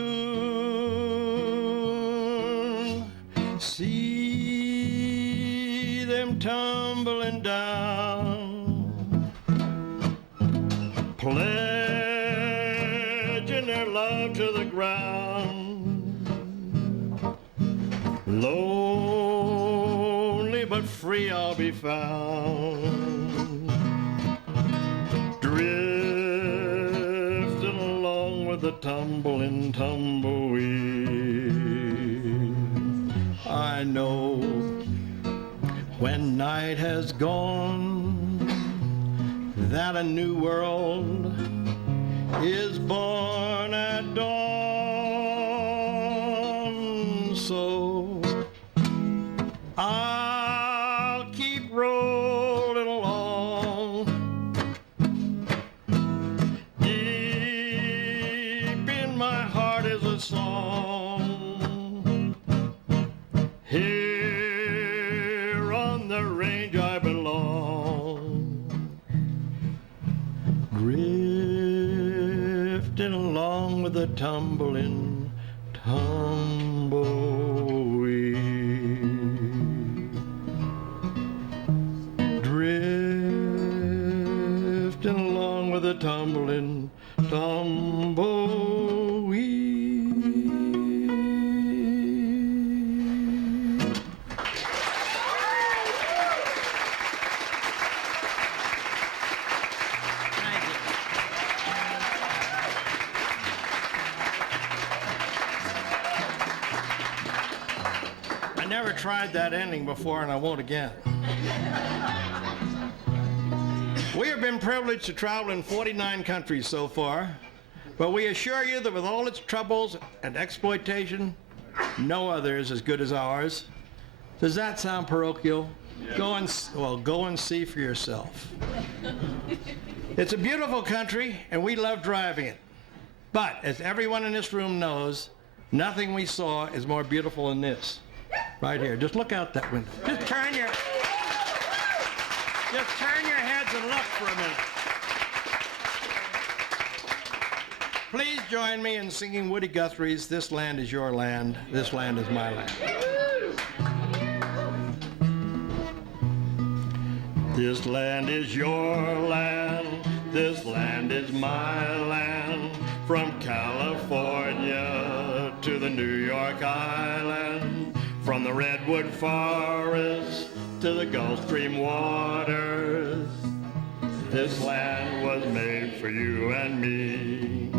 See them tumbling down, pledging their love to the ground. Lonely but free I'll be found, drifting along with the tumbling tumbleweed. I know when night has gone that a new world is born at dawn. So I'll keep rolling along, deep in my heart is a song. Here on the range I belong, drifting along with the tumbling tumbleweed, drifting along with the tumbling tumbleweed. I never tried that ending before, and I won't again. We have been privileged to travel in 49 countries so far, but we assure you that with all its troubles and exploitation, no other is as good as ours. Does that sound parochial? Go and see for yourself. It's a beautiful country, and we love driving it. But as everyone in this room knows, nothing we saw is more beautiful than this. Right here. Just look out that window. Just turn your heads and look for a minute. Please join me in singing Woody Guthrie's "This Land Is Your Land, This Land Is My Land." This land is your land, this land is my land, from California to the New York Island, from the redwood forest to the Gulf Stream waters. This land was made for you and me.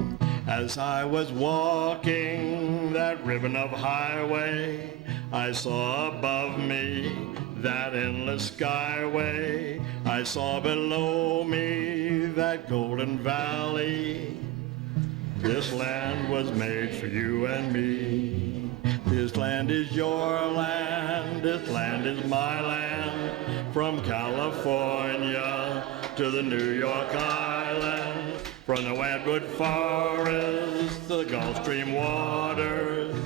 As I was walking that ribbon of highway, I saw above me that endless skyway. I saw below me that golden valley. This land was made for you and me. This land is your land, this land is my land. From California to the New York Island, from the Redwood Forest to the Gulf Stream waters.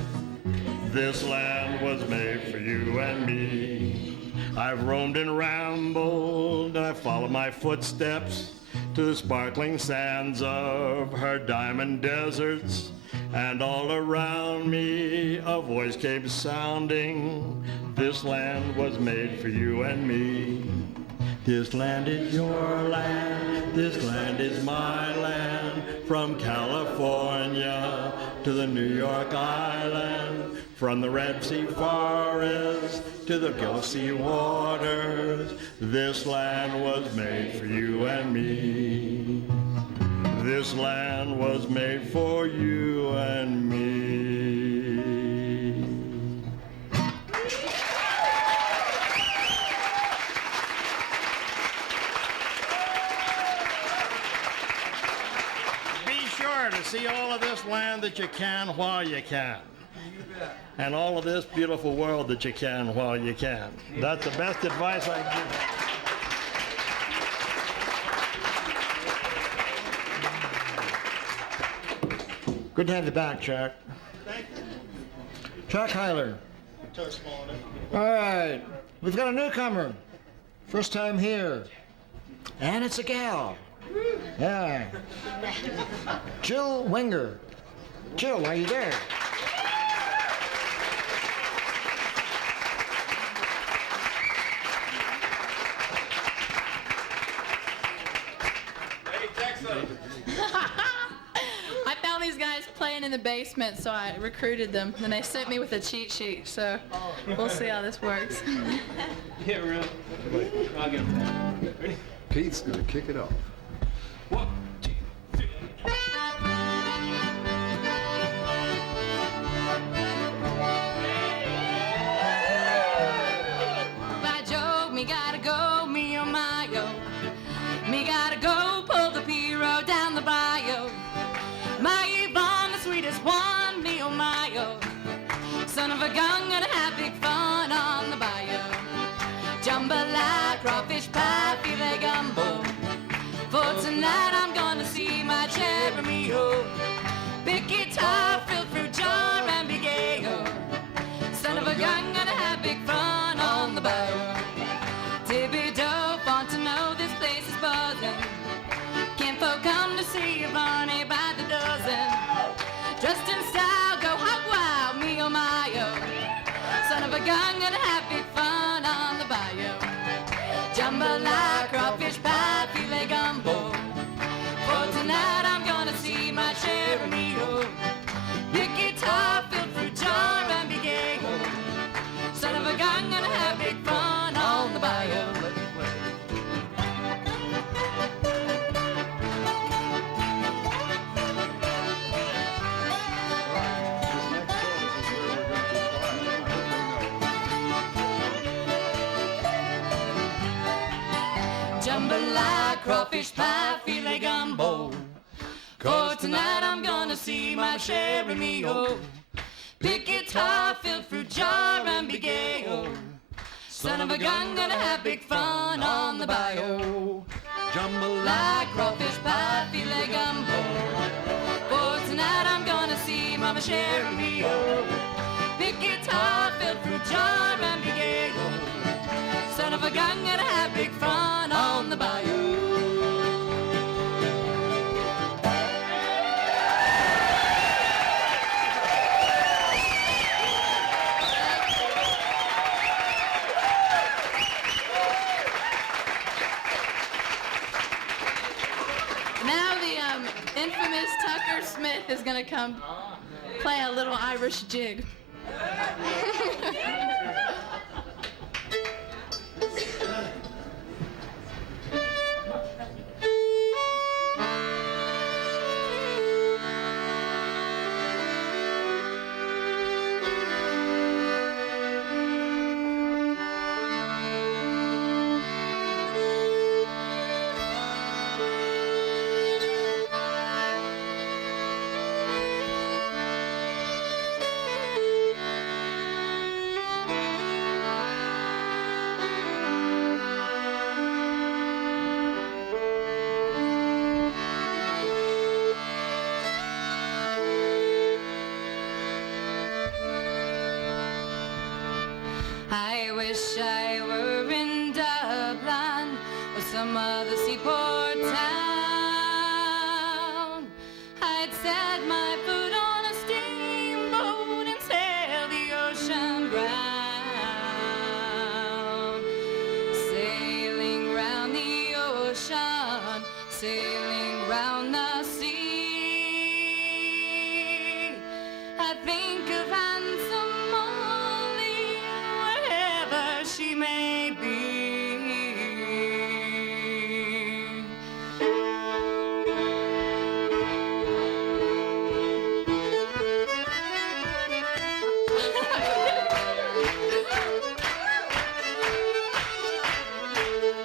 This land was made for you and me. I've roamed and rambled, and I followed my footsteps to the sparkling sands of her diamond deserts. And all around me a voice came sounding, this land was made for you and me. This land is your land, this land is my land. From California to the New York Island, from the Red Sea forest to the Gulf Sea waters, this land was made for you and me. This land was made for you and me. Be sure to see all of this land that you can while you can. And all of this beautiful world that you can while you can. That's the best advice I can give. Good to have you back, Chuck. Thank you. Chuck Heiler. All right, we've got a newcomer. First time here. And it's a gal. Yeah. Jill Wenger. Jill, are you there? Hey, Jackson. I found these guys playing in the basement, so I recruited them. And they sent me with a cheat sheet, so we'll see how this works. Yeah, really. I'll get him. Ready? Keith's gonna kick it off. 1, 2, 3. By Joe, me gotta go, me oh my oh. Me gotta go, pull the P-road down the bayou. My Yvonne, the sweetest one, me oh my oh. Son of a gun, gonna have big fun on the bayou. Jambalaya, crawfish pie, filet gumbo. For tonight I'm gonna see my Jeremy oh. Big guitar, filled fruit jar, and big ale. Son of a gun, gonna have big fun on the bayou. Thibodeau, Fontenot, this place is buzzing. Kinfolk come to see you, Barney, by the dozen. Dressed in style, go hog wild, me oh my oh. Son of a gun, gonna have big fun on the bayou. Jambalaya, crawfish pie, filet gumbo. For tonight I'm gonna see my Jeremy oh. Big guitar, filled fruit jar, and big ale. Son of a gun, gonna have big fun on the bayou. Jambalaya, crawfish pie, filet gumbo. 'Cause tonight I'm gonna see my Jeremy oh. Big guitar, filled fruit jar, and big ale. Son of a gun, gonna have big fun on the bayou. Jambalaya, crawfish pie, filet gumbo. For tonight I'm gonna see Mama Jeremy oh. Big guitar, filled fruit jar, and big ale. Son of a gun, gonna have big fun on the bayou. Now the infamous Tucker Smith is gonna come play a little Irish jig. wish I were in Dublin or some other seaport town. I'd set my foot on a steamboat and sail the ocean round. Sailing round the ocean, sailing round the sea. I think of handsome Molly wherever she may be.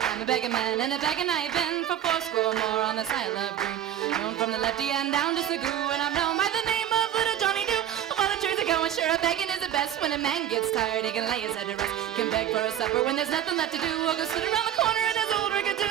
I'm a begging man and a begging I've been for fourscore more on the Isle of Green. Known from the lefty and down to Sagoo, and I'm known by the name of Little Johnny Doo. Well, the truth is going sure, a begging is the best. When a man gets tired, he can lay his head to rest. Can beg for a supper when there's nothing left to do, or go sit around the corner in his old rigadoo.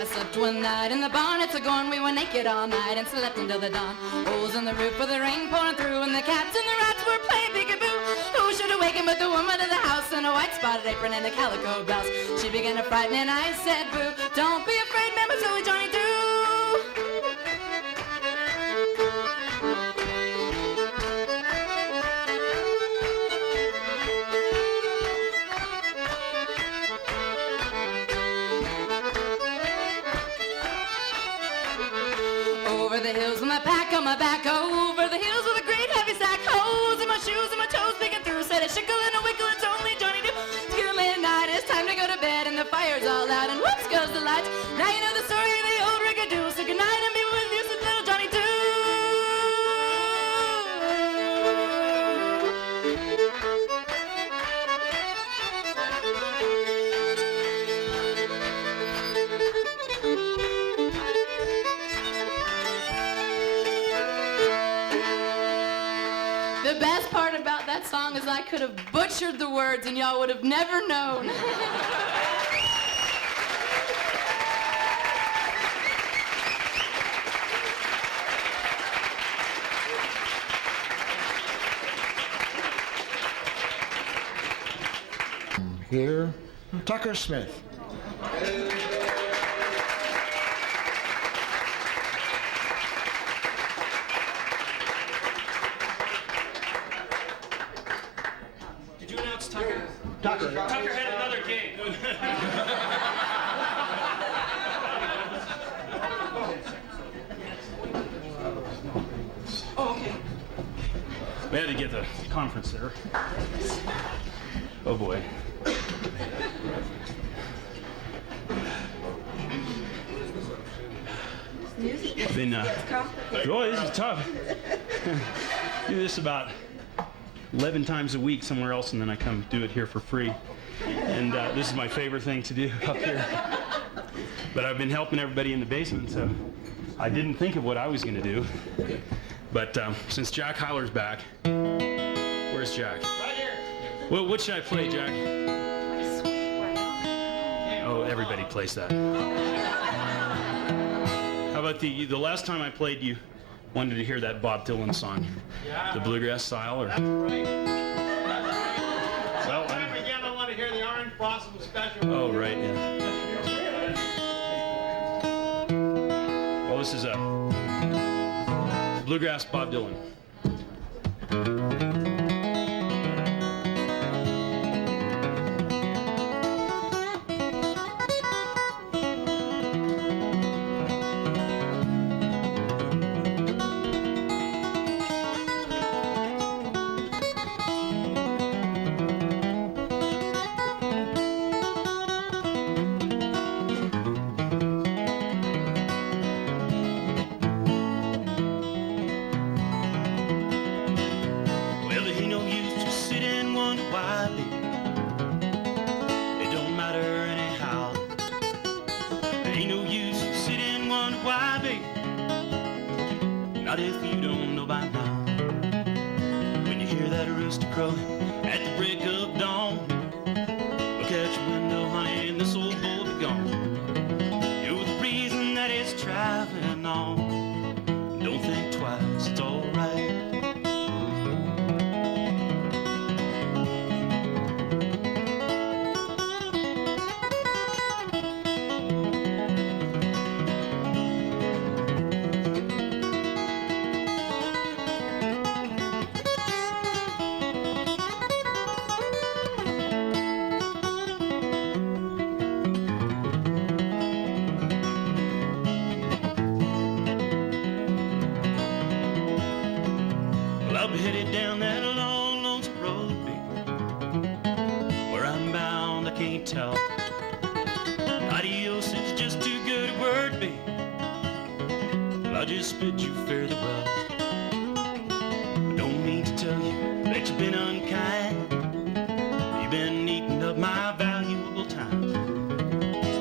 I slept one night in the barn, it's a gorn. We were naked all night and slept until the dawn. Holes in the roof with the rain pouring through, and the cats and the rats were playing peekaboo. Who should awaken but the woman of the house in a white spotted apron and a calico blouse? She began to frighten and I said, boo, don't be afraid, remember Silly Johnny Doo. Over the hills with my pack on my back, over the hills with a great heavy sack, holes in my shoes and my toes picking through, said a shickle and a wickle, it's only Johnny Doo. It's till midnight, it's time to go to bed, and the fire's all out, and whoops goes the light. Now you know the story of the old rigadoo, so good night and be with you, said Little Johnny Doo. The best part about that song is I could have butchered the words and y'all would have never known. Here, Tucker Smith. Did you announce Tucker? Tucker. Tucker had another game. Oh, okay. We had to get the conference there. Oh boy. Been boy, this is tough. Do this about 11 times a week somewhere else, and then I come do it here for free. And this is my favorite thing to do up here. But I've been helping everybody in the basement, so I didn't think of what I was going to do. But since Jack Heiler's back, where's Jack? Right here. Well, what should I play, Jack? Oh, everybody plays that. How about the last time I played, you wanted to hear that Bob Dylan song, the bluegrass style, or? Well, time again, I want to hear the Orange Blossom Special. Oh, right, yeah. Well, this is a bluegrass Bob Dylan. Not if you don't know by now. When you hear that rooster crowing at the break of dawn, I'll be headed down that long, lonesome road, baby. Where I'm bound, I can't tell. Adios is just too good a word, baby. I'll just bid you fare thee well. I don't mean to tell you that you've been unkind. You've been eating up my valuable time.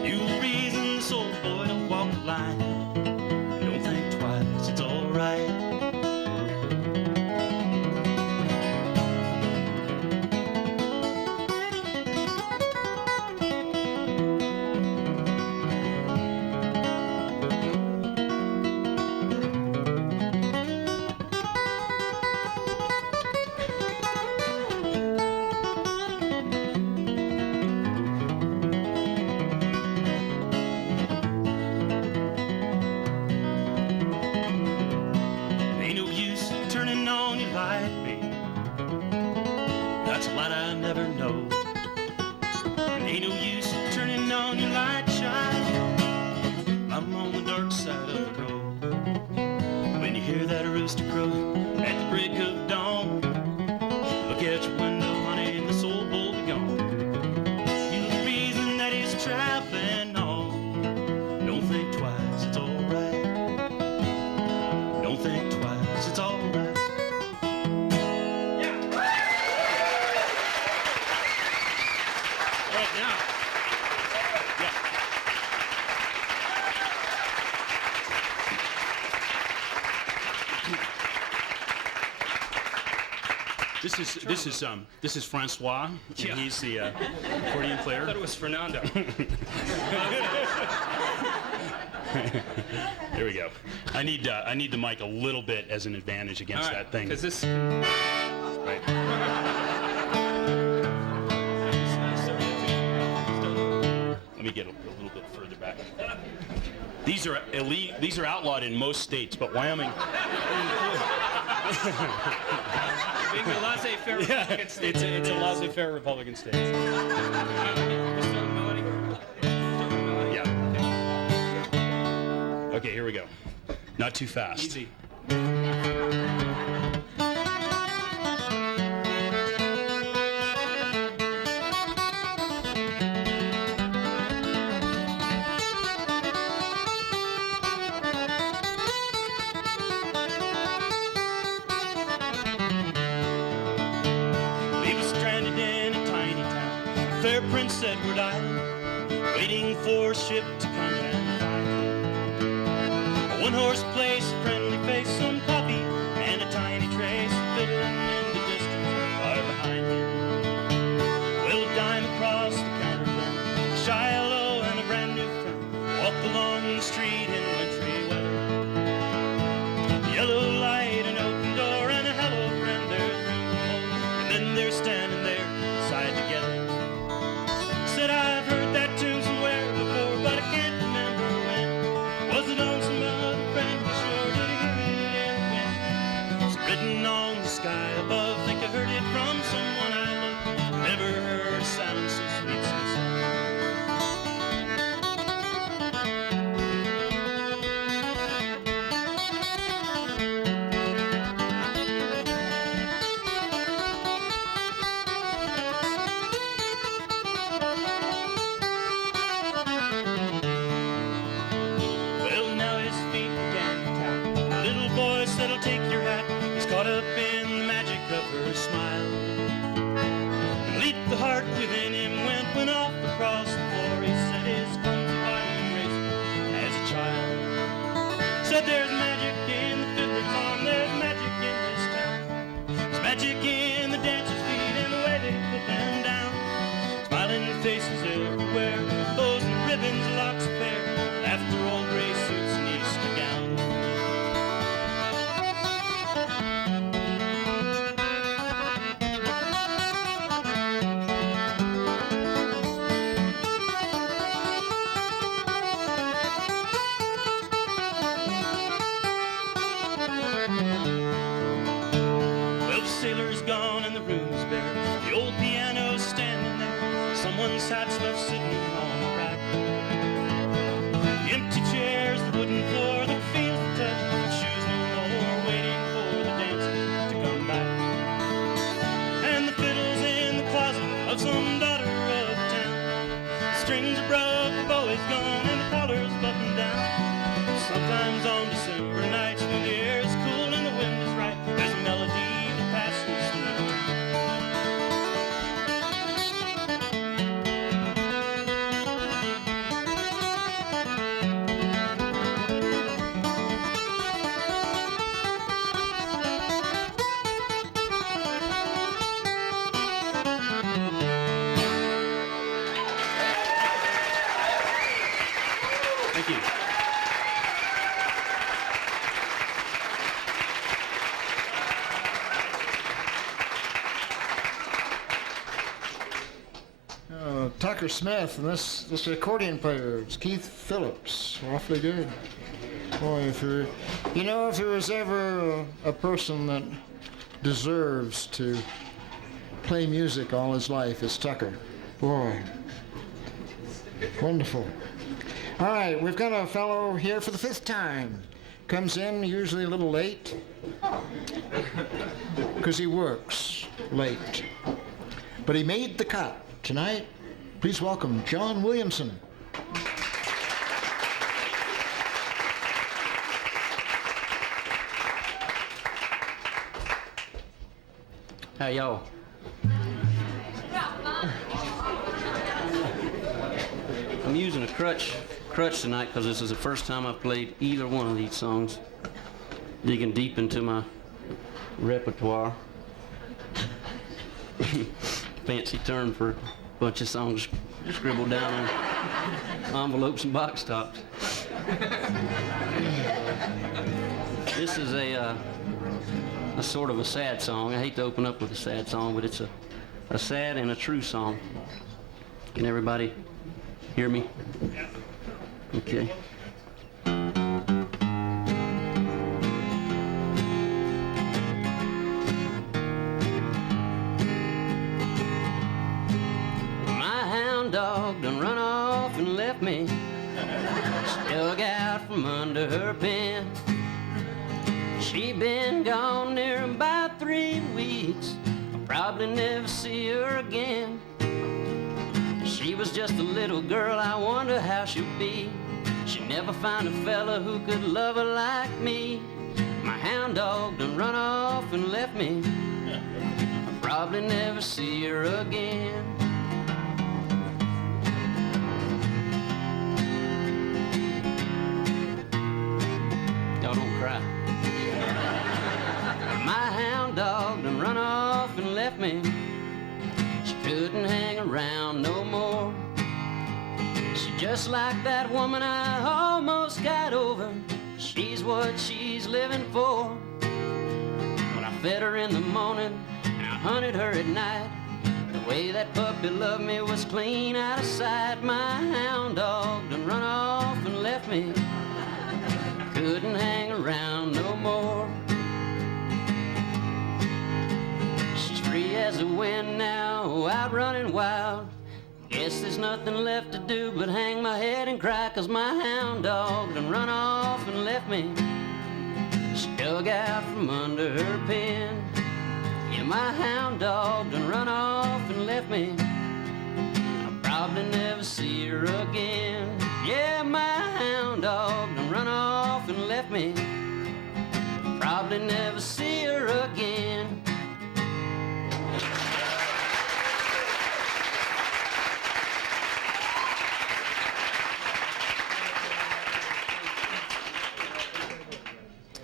You the reason this old boy don't walk the line. Don't think twice, it's alright. Ain't no use turning on your light, baby. That's a light I never know. Ain't no use turning on your light, shine. I'm on the dark side of the road. When you hear that rooster crow at the break of dawn, look out your window, honey, and this old bull be gone. You're the reason that he's traveling on. Don't think twice, it's alright. Don't think twice, it's alright. Right now. This is Francois. And Yeah. he's the accordion player. I thought it was Fernando. There we go. I need the mic a little bit as an advantage against All right, that thing. because this. Right. Let me get a little bit further back. These are illegal. These are outlawed in most states, but Wyoming. Being a laissez-faire Yeah, Republican state. it's a laissez-faire Republican state. Yeah. Okay, here we go. Not too fast. Easy. We was stranded in a tiny town, fair Prince Edward Island, waiting for a ship to come and find. A one-horse place, a friendly face, some coffee, and a tiny trace of fiddling in the distance far behind him. Well, a dime across the counter then, Shiloh and a brand new friend walked along the street in wintry weather. Yellow light, an open door, and a hello friend, there's room for more. And then they're standing there, side together. Said, I've heard that tune somewhere before, but I can't remember when. Was it on some other friend? Be sure to hear it in the wind. It's written on the sky above. Think I heard it from someone I love. Never heard a sound so sweet since then. Well, now his feet began to tap. The little boy said, I'll take your hat. He's caught up in the magic of her smile. And leaped the heart within him, went off across the floor. He said his clumsy heart embraced as a child. Said there's magic in the fiddler's arm, there's magic in this town. There's magic in the dancers' feet and the way they put them down. Smiling faces everywhere, bows and ribbons, locks of hair. After old gray suits and Easter gowns. Well, the sailor's gone and the room's bare. The old piano's standing there. Someone's hat's left sitting on the rack. The empty chairs, the wooden floor, the feel the touch, the shoes no more, waiting for the dancers to come back. Thank you. Tucker Smith, and this accordion player is Keith Phillips. Awfully good. Boy, if there was ever a person that deserves to play music all his life, it's Tucker. Boy, wonderful. All right, we've got a fellow here for the 5th time. Comes in usually a little late because he works late. But he made the cut tonight. Please welcome John Williamson. Hey, y'all. I'm using a crutch tonight because this is the first time I've played either one of these songs. Digging deep into my repertoire. Fancy term for a bunch of songs scribbled down on envelopes and box tops. This is a sort of a sad song. I hate to open up with a sad song, but it's a sad and a true song. Can everybody hear me? Okay. Dog done run off and left me, dug out from under her pen. She been gone near about 3 weeks. I'll probably never see her again. She was just a little girl, I wonder how she'll be. She never found a fella who could love her like me. My hound dog done run off and left me. I'll probably never see her again. Y'all don't cry. My hound dog done run off and left me. She couldn't hang around no more. She just like that woman I almost got over. She's what she's living for. When I fed her in the morning and I hunted her at night, the way that puppy loved me was clean out of sight. My hound dog done run off and left me. Couldn't hang around no more. She's free as the wind now, out running wild. Guess there's nothing left to do but hang my head and cry, 'cause my hound dog done run off and left me. She dug out from under her pen. Yeah, my hound dog done run off and left me. I'll probably never see her again. Yeah, my hound dog done run off and left me. Probably never see her again.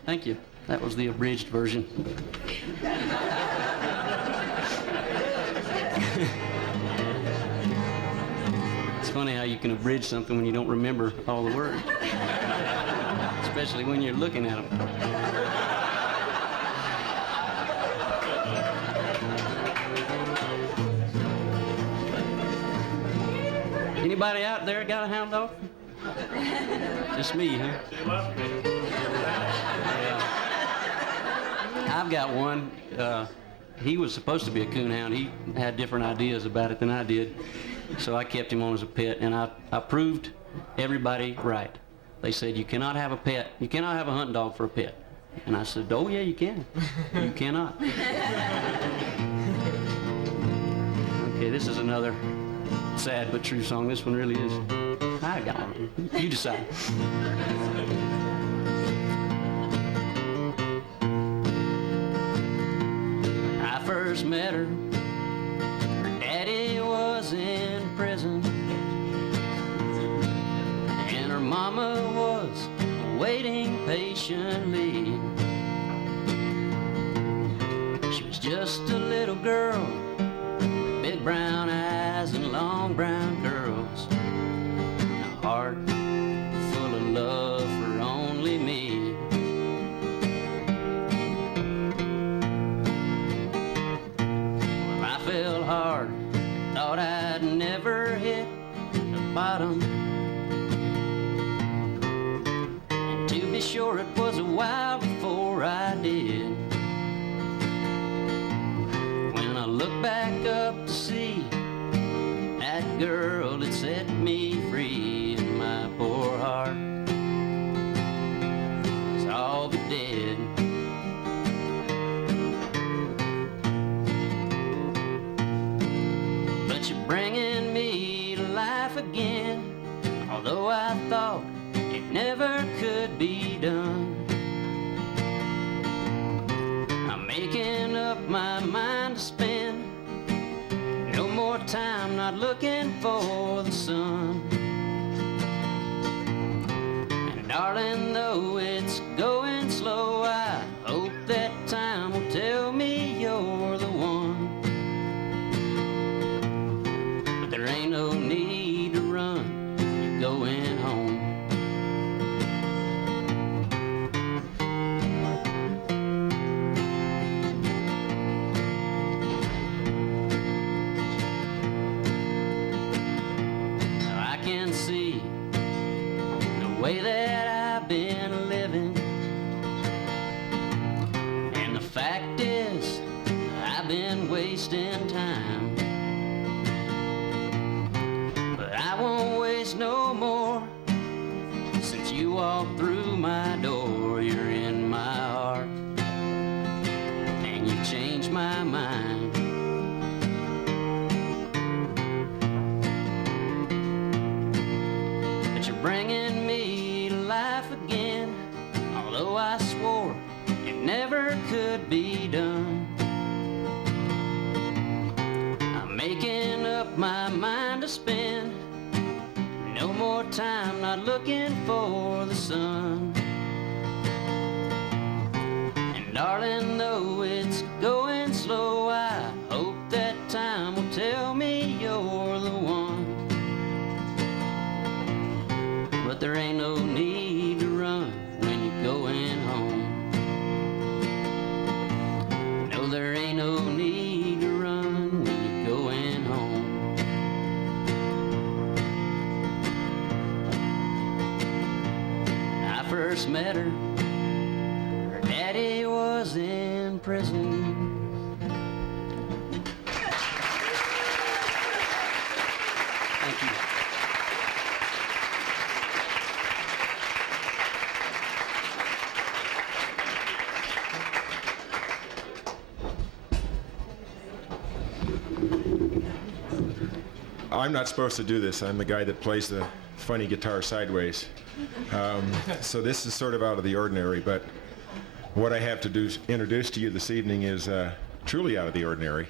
Thank you. That was the abridged version. It's funny how you can abridge something when you don't remember all the words. Especially when you're looking at them. Anybody out there got a hound dog? Just me, huh? Yeah. I've got one. He was supposed to be a coonhound. He had different ideas about it than I did. So I kept him on as a pet, and I proved everybody right. They said, you cannot have a pet. You cannot have a hunting dog for a pet. And I said, oh, yeah, you can. You cannot. Okay, this is another sad but true song. This one really is. I got one. You decide. I first met her. Her daddy was in prison. And her mama was waiting patiently. She was just a little girl with big brown eyes and long brown curls, and a heart full never could be done. I'm making up my mind to spend no more time not looking for the sun. And darling, though it's going slow, I hope that time will tell me you're the one. But there ain't no need to run, you're going home. I can see the way that I've been living, and the fact is I've been wasting time. But I won't waste no more. Since you walked through my door, you're in my heart, and you changed my mind. But you're bringing me to life again, although I swore it never could be done. I'm making up my mind to spend no more time not looking for the sun. And darling, though it's going slow, I hope that time will tell me you're the one. But there ain't no need to run when you're going home. No, there ain't no need to run when you're going home. I first met her, her daddy was in prison. Thank you. I'm not supposed to do this. I'm the guy that plays the funny guitar sideways. So this is sort of out of the ordinary, but what I have to do introduce to you this evening is truly out of the ordinary.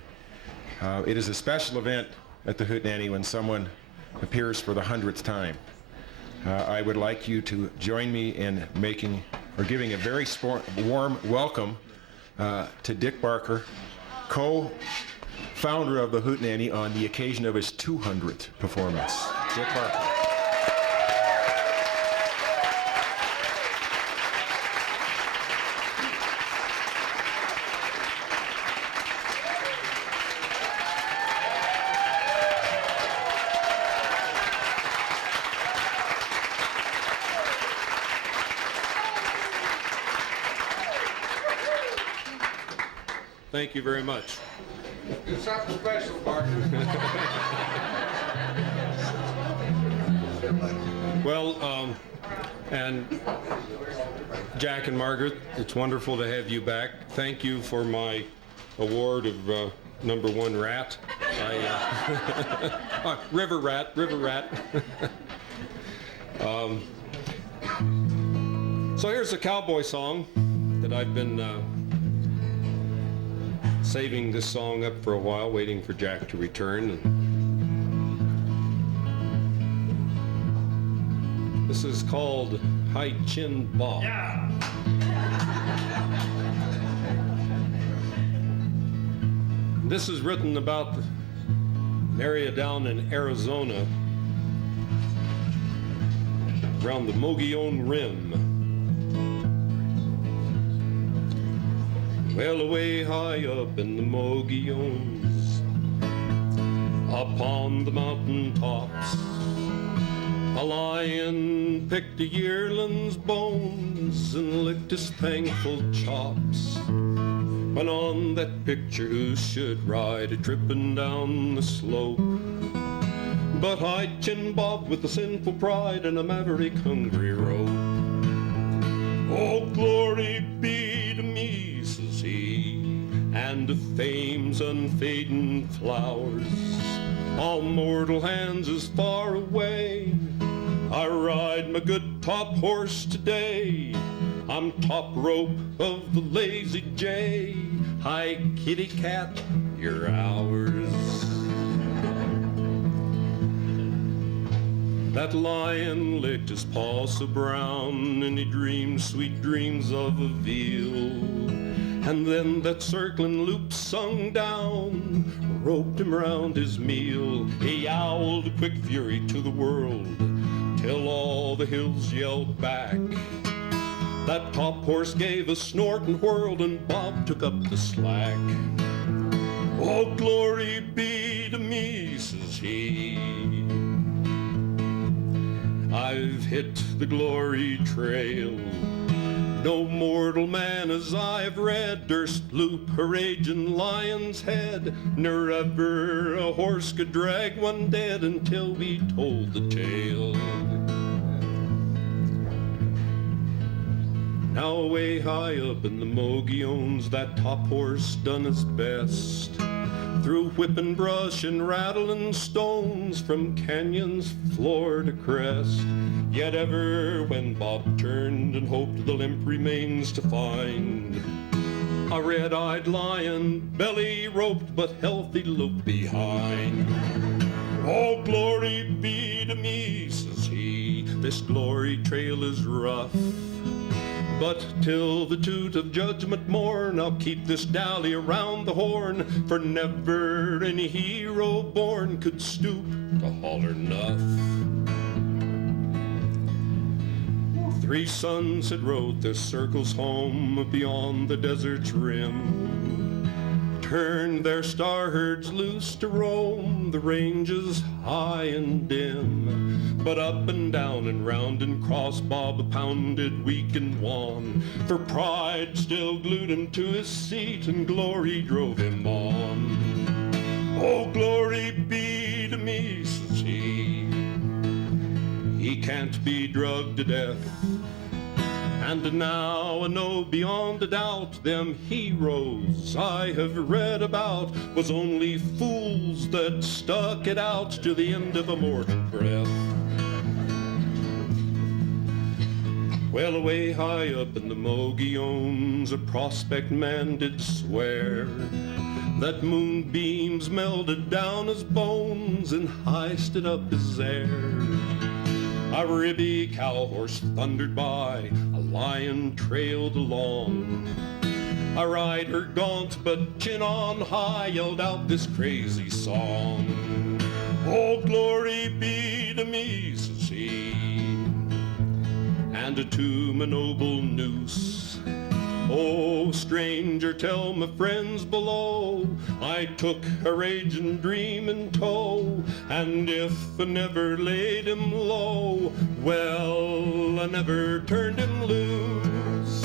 It is a special event at the Hootenanny when someone appears for the 100th time. I would like you to join me in making or giving a very warm welcome to Dick Barker, co-founder of the Hootenanny, on the occasion of his 200th performance. Dick Barker. Thank you very much. Do something special, Barker. Well, and Jack and Margaret, it's wonderful to have you back. Thank you for my award of #1 rat. River rat. So here's a cowboy song that I've been saving this song up for a while, waiting for Jack to return. This is called High Chin Bob. Yeah. This is written about an area down in Arizona around the Mogollon Rim. Well, away high up in the Mogollons, upon the mountain tops, a lion picked a yearling's bones and licked his thankful chops. When on that picture who should ride a-trippin' down the slope, but High Chin Bob with a sinful pride and a maverick hungry rope. Oh, glory be to me, says he, and to fame's unfading flowers. All mortal hands is far away. I ride my good top horse today. I'm top rope of the lazy J. Hi, kitty cat, you're ours. That lion licked his paw so brown, and he dreamed sweet dreams of a veal. And then that circling loop sung down, roped him round his meal. He yowled quick fury to the world, till all the hills yelled back. That top horse gave a snort and whirled, and Bob took up the slack. Oh, glory be to me, says he. I've hit the glory trail. No mortal man as I've read durst loop a raging lion's head, nor ever a horse could drag one dead until we told the tale. Now away high up in the Mogollons, that top horse done his best, through whipping brush and rattling stones, from canyons floor to crest. Yet ever when Bob turned and hoped the limp remains to find, a red-eyed lion, belly roped but healthy, looked behind. Oh, glory be to me, says he, this glory trail is rough, but till the toot of judgment morn, I'll keep this dally around the horn, for never any hero born could stoop to holler nuff. 3 sons had rode their circles home beyond the desert's rim, turned their star herds loose to roam the ranges high and dim. But up and down and round and cross Bob pounded weak and wan, for pride still glued him to his seat and glory drove him on. Oh, glory be to me, says he. He can't be drugged to death. And now I know beyond a doubt them heroes I have read about was only fools that stuck it out to the end of a mortal breath. Well, away high up in the Mogollons, a prospect man did swear that moonbeams melted down his bones and heisted up his air. A ribby cow horse thundered by, a lion trailed along. A rider gaunt but chin on high yelled out this crazy song. Oh, glory be to me, says he, and to my noble noose. Oh, stranger, tell my friends below, I took a raging dream in tow, and if I never laid him low, well, I never turned him loose.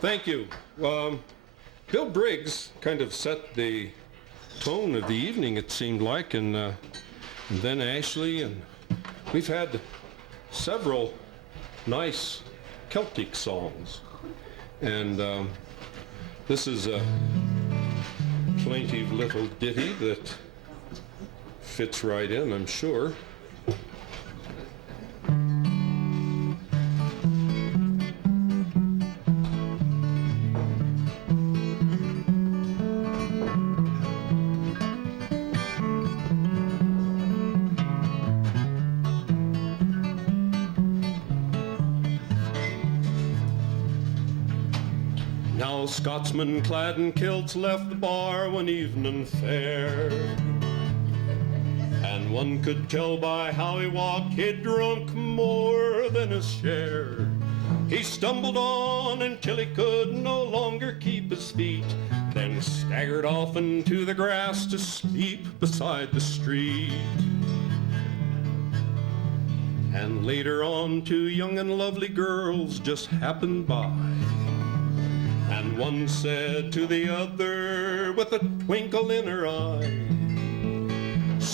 Thank you. Thank you. Bill Briggs kind of set the tone of the evening, it seemed like, and then Ashley, and we've had several nice Celtic songs. And this is a plaintive little ditty that fits right in, I'm sure. Scotsmen clad in kilts left the bar one evening fair, and one could tell by how he walked he'd drunk more than his share. He stumbled on until he could no longer keep his feet, then staggered off into the grass to sleep beside the street. And later on 2 young and lovely girls just happened by, and one said to the other with a twinkle in her eye,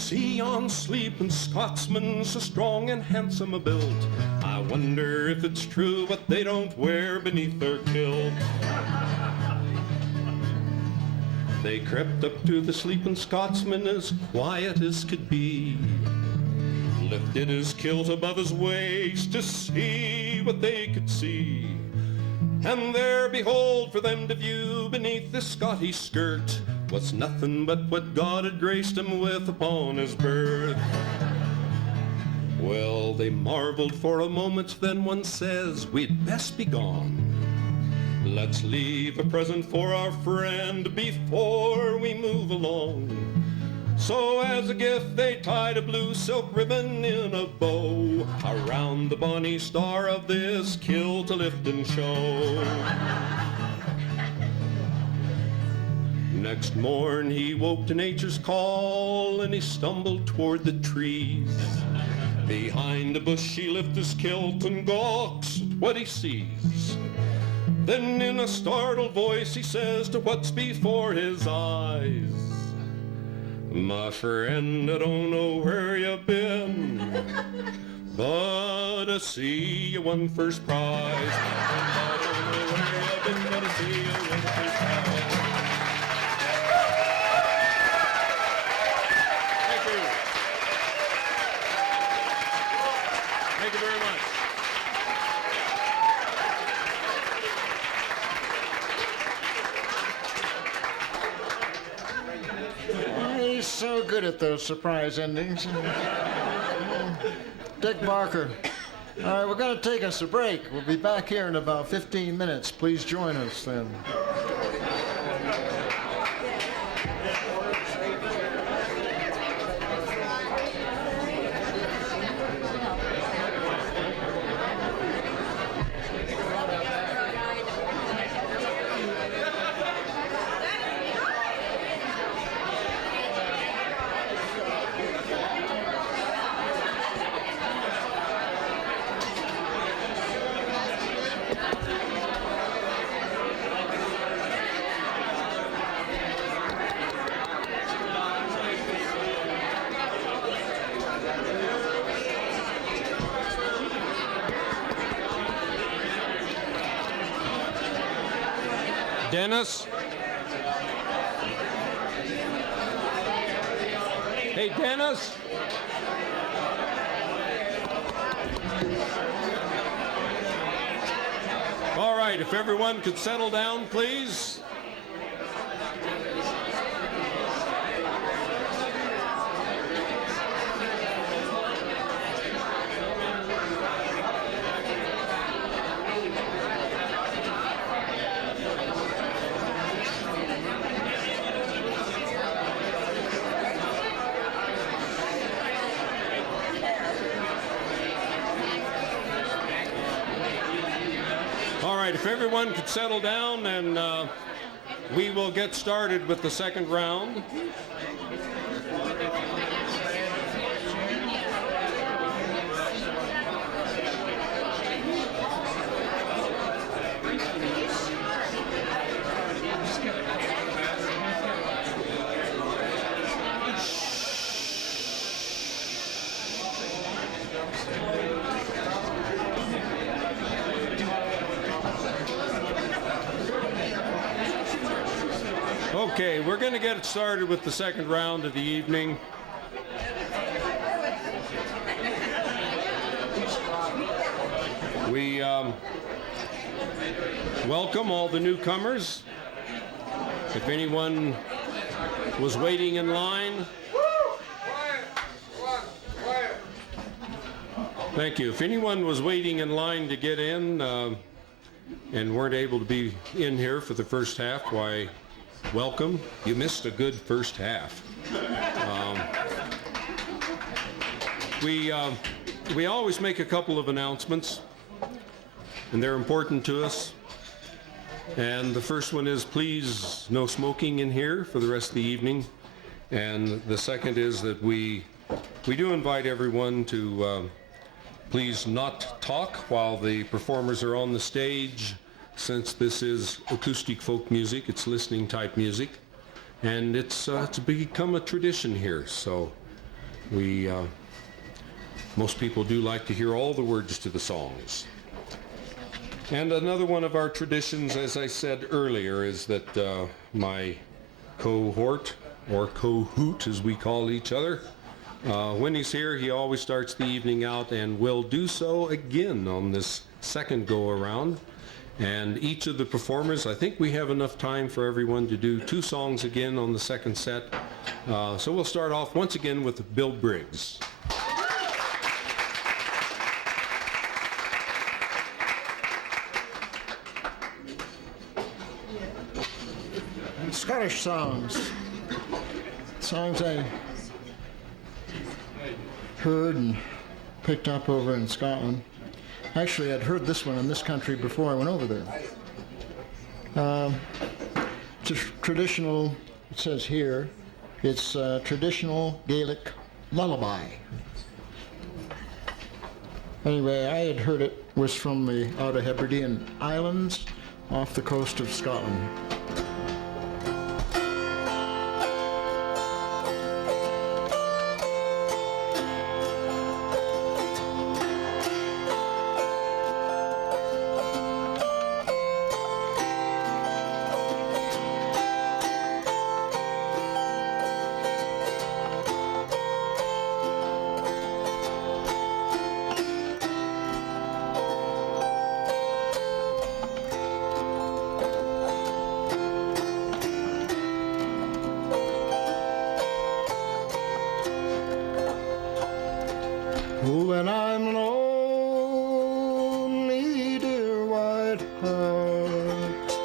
see yon sleeping Scotsman so strong and handsome a build. I wonder if it's true what they don't wear beneath their kilt. They crept up to the sleeping Scotsman as quiet as could be, lifted his kilt above his waist to see what they could see. And there, behold, for them to view beneath the Scottish skirt was nothing but what God had graced him with upon his birth. Well, they marveled for a moment, then one says, we'd best be gone. Let's leave a present for our friend before we move along. So as a gift they tied a blue silk ribbon in a bow around the bonny star of this kilt to lift and show. Next morn he woke to nature's call and he stumbled toward the trees. Behind a bush he lifts his kilt and gawks at what he sees. Then in a startled voice he says to what's before his eyes, my friend, I don't know where you've been, but I see you won first prize. I don't know where you've been, but I see you won first prize. Thank you. Thank you very much. He's so good at those surprise endings. Dick Barker. All right, we're going to take us a break. We'll be back here in about 15 minutes. Please join us then. Dennis? Hey, Dennis? All right, if everyone could settle down, please. If everyone could settle down, and we will get started with the second round. Okay, we're going to get started with the second round of the evening. We welcome all the newcomers. If anyone was waiting in line, thank you. If anyone was waiting in line to get in and weren't able to be in here for the first half, why, welcome. You missed a good first half. We always make a couple of announcements, and they're important to us. And the first one is, please, no smoking in here for the rest of the evening. And the second is that we do invite everyone to please not talk while the performers are on the stage. Since this is acoustic folk music, it's listening type music, and it's become a tradition here. So Most people do like to hear all the words to the songs. And another one of our traditions, as I said earlier, is that my cohort, or co-hoot as we call each other, when he's here, he always starts the evening out and will do so again on this second go-around. And each of the performers, I think we have enough time for everyone to do 2 songs again on the second set. So we'll start off once again with Bill Briggs. Scottish songs. Songs I heard and picked up over in Scotland. Actually, I'd heard this one in this country before I went over there. It's a traditional, it says here, it's a traditional Gaelic lullaby. Anyway, I had heard it was from the Outer Hebridean Islands off the coast of Scotland. When I'm lonely, dear white heart,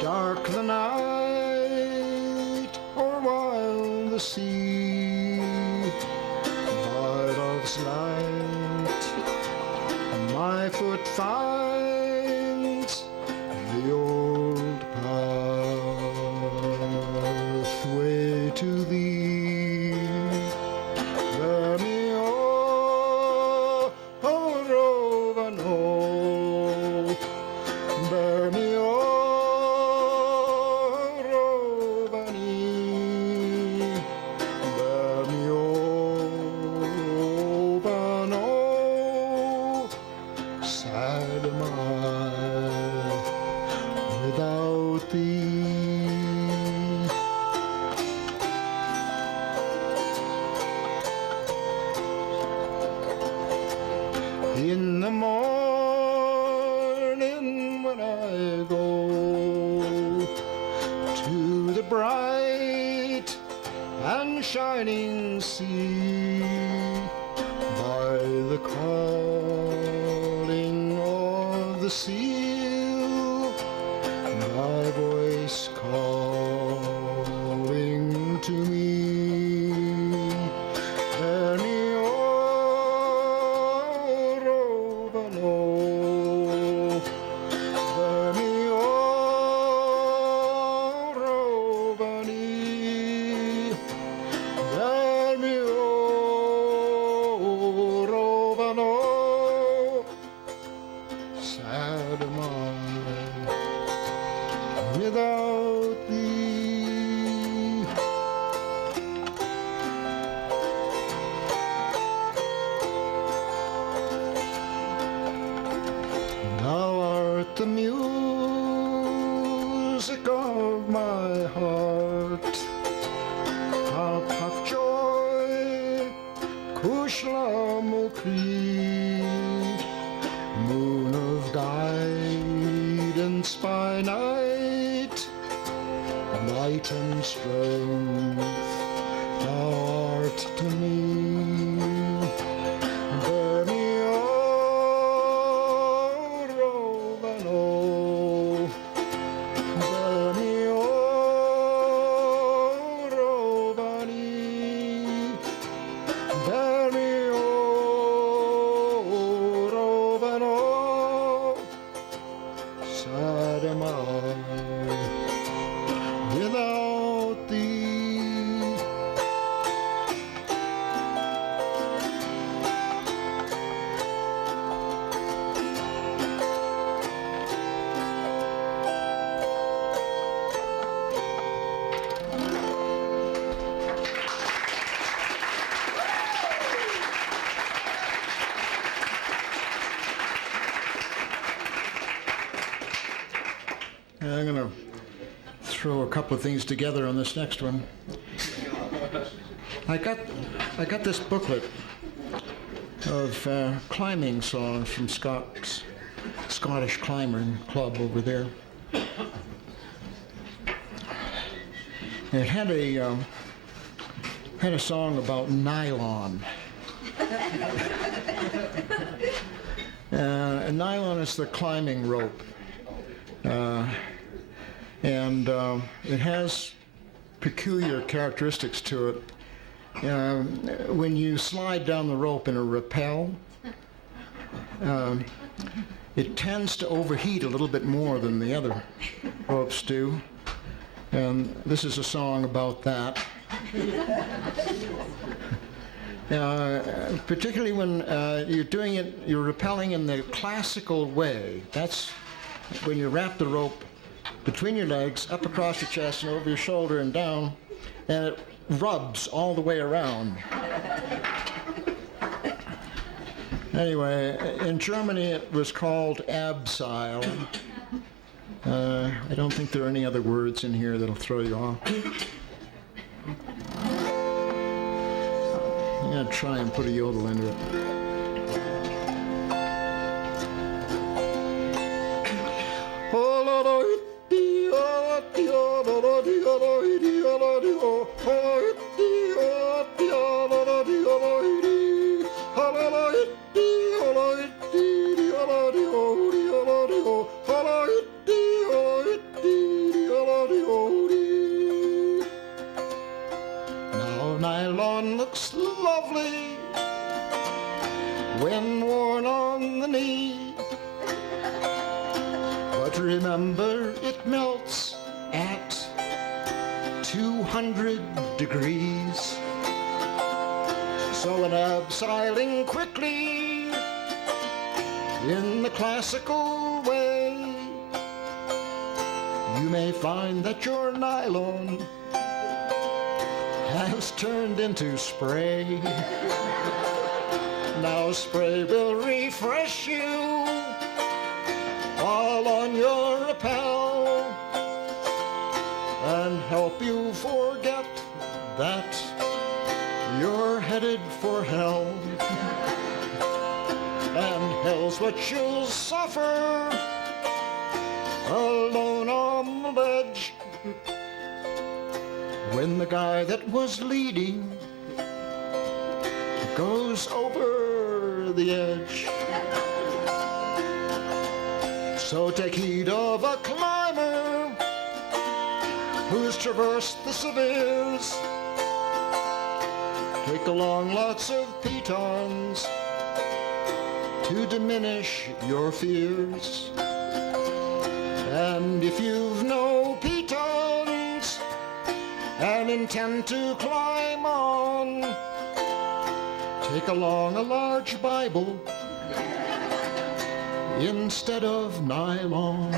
dark the night or wild the sea, by love's light my foot finds the old pathway to thee. In the morning when I go to the bright and shining sea, by the calling of the seal, my voice calling to me. Without thee, thou art the music of my heart, harp of joy, Kushla Mokri, moon of guidance by night, light and strength thou art to me. Bear me, O Rovano, bear me, O Rovani, bear me, O Rovano, sad am I without thee. couple of things together on this next one. I got this booklet of climbing songs from Scottish Climbing Club over there. And it had a song about nylon. And nylon is the climbing rope. And it has peculiar characteristics to it. When you slide down the rope in a rappel, it tends to overheat a little bit more than the other ropes do. And this is a song about that. Particularly when you're doing it, you're rappelling in the classical way. That's when you wrap the rope between your legs, up across your chest and over your shoulder and down, and it rubs all the way around. Anyway, in Germany it was called Abseil. I don't think there are any other words in here that'll throw you off. I'm going to try and put a yodel into it. Now nylon looks lovely when worn on the knee, but remember it melts at 200 degrees. So in abseiling quickly in the classical way, you may find that your nylon has turned into spray. Now spray will refresh you all on your rappel and help you forget that you're headed for hell. And hell's what you'll suffer alone on the ledge when the guy that was leading goes over the edge. So take heed of a climber who's traversed the severes. Take along lots of pitons to diminish your fears. And if you've no pitons and intend to climb on, take along a large Bible instead of nylon.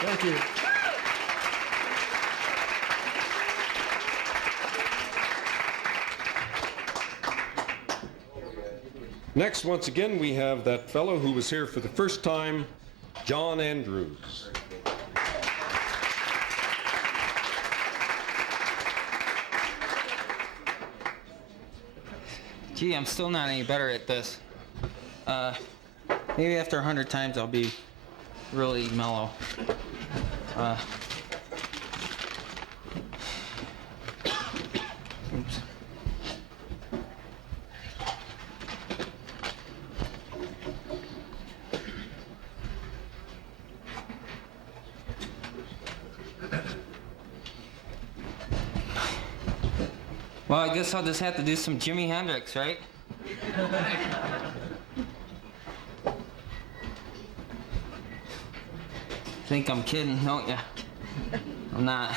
Thank you. Next, once again, we have that fellow who was here for the first time, John Andrews. Gee, I'm still not any better at this. Maybe after 100 times I'll be really mellow. Oops. Well, I guess I'll just have to do some Jimi Hendrix, right? Think I'm kidding, don't ya? I'm not.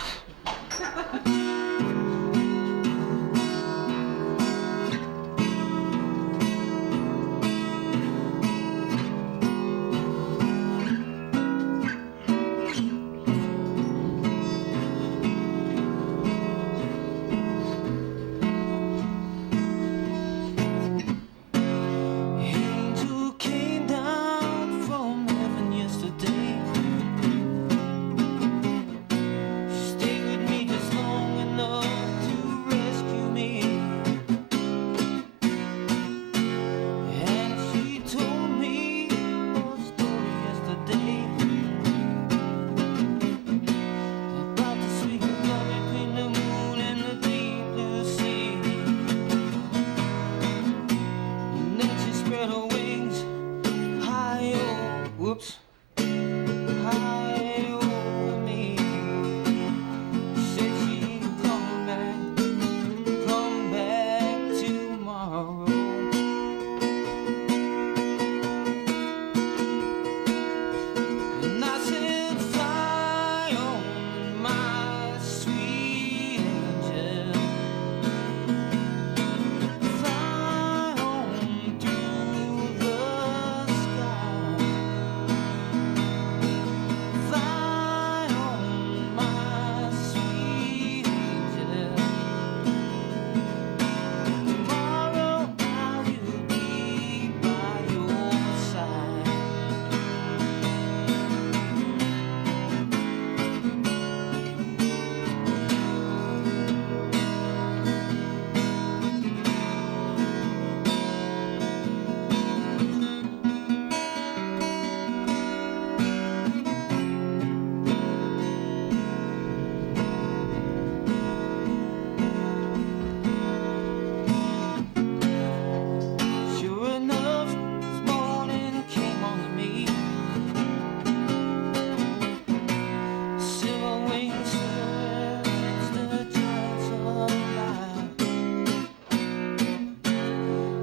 Angel came down high over me. Said she'd come back tomorrow. And I said, fly on, my sweet angel. Fly on through the sky. Fly on, my sweet angel. Tomorrow I will be by your side. Sure enough, this morning came on to me. Silver wings, silhouettes, the giants alive.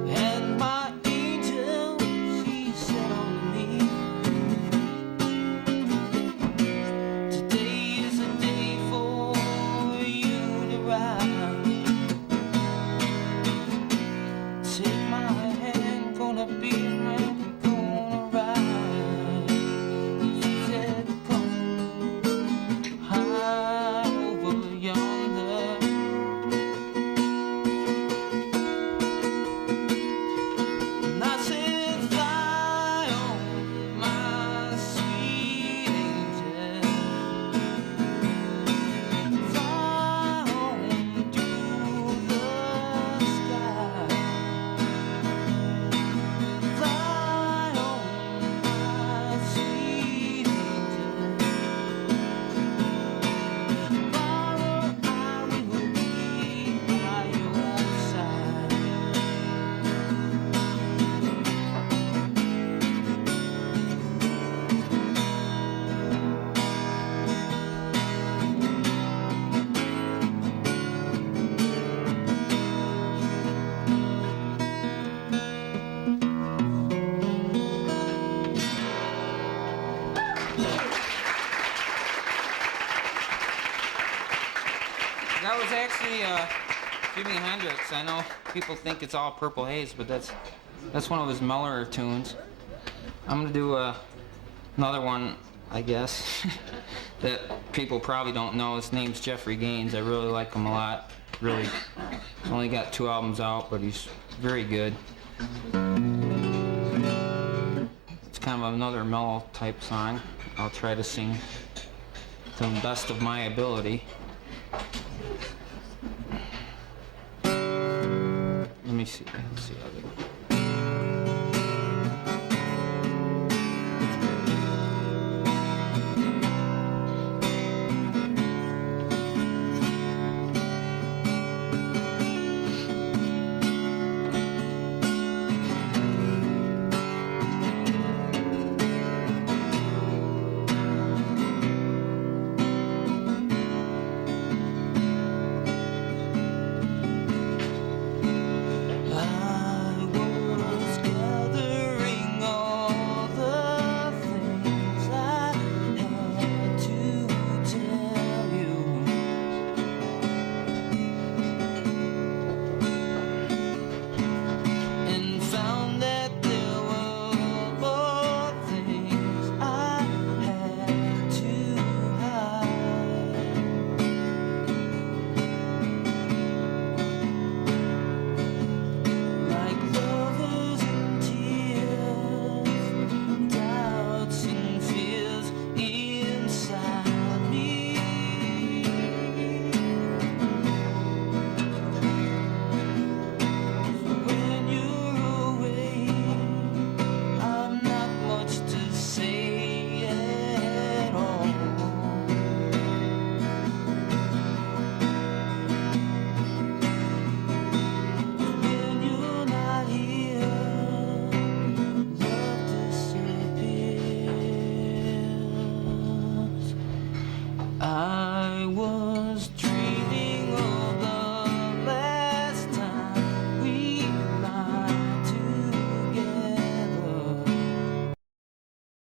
And my angel, she said on to me, today is a day for you to ride. Take my hand, gonna be around, gonna ride. She said, come high over yonder. And I said, fly on, my sweet angel. Fly on through the sky. Fly on, my sweet angel. Tomorrow I will be by your side. That was actually Jimi Hendrix. I know people think it's all Purple Haze, but that's one of his mellower tunes. I'm gonna do another one, I guess, that people probably don't know. His name's Jeffrey Gaines. I really like him a lot. Really, he's only got 2 albums out, but he's very good. It's kind of another mellow type song. I'll try to sing to the best of my ability. Let me see. Let's see how they go.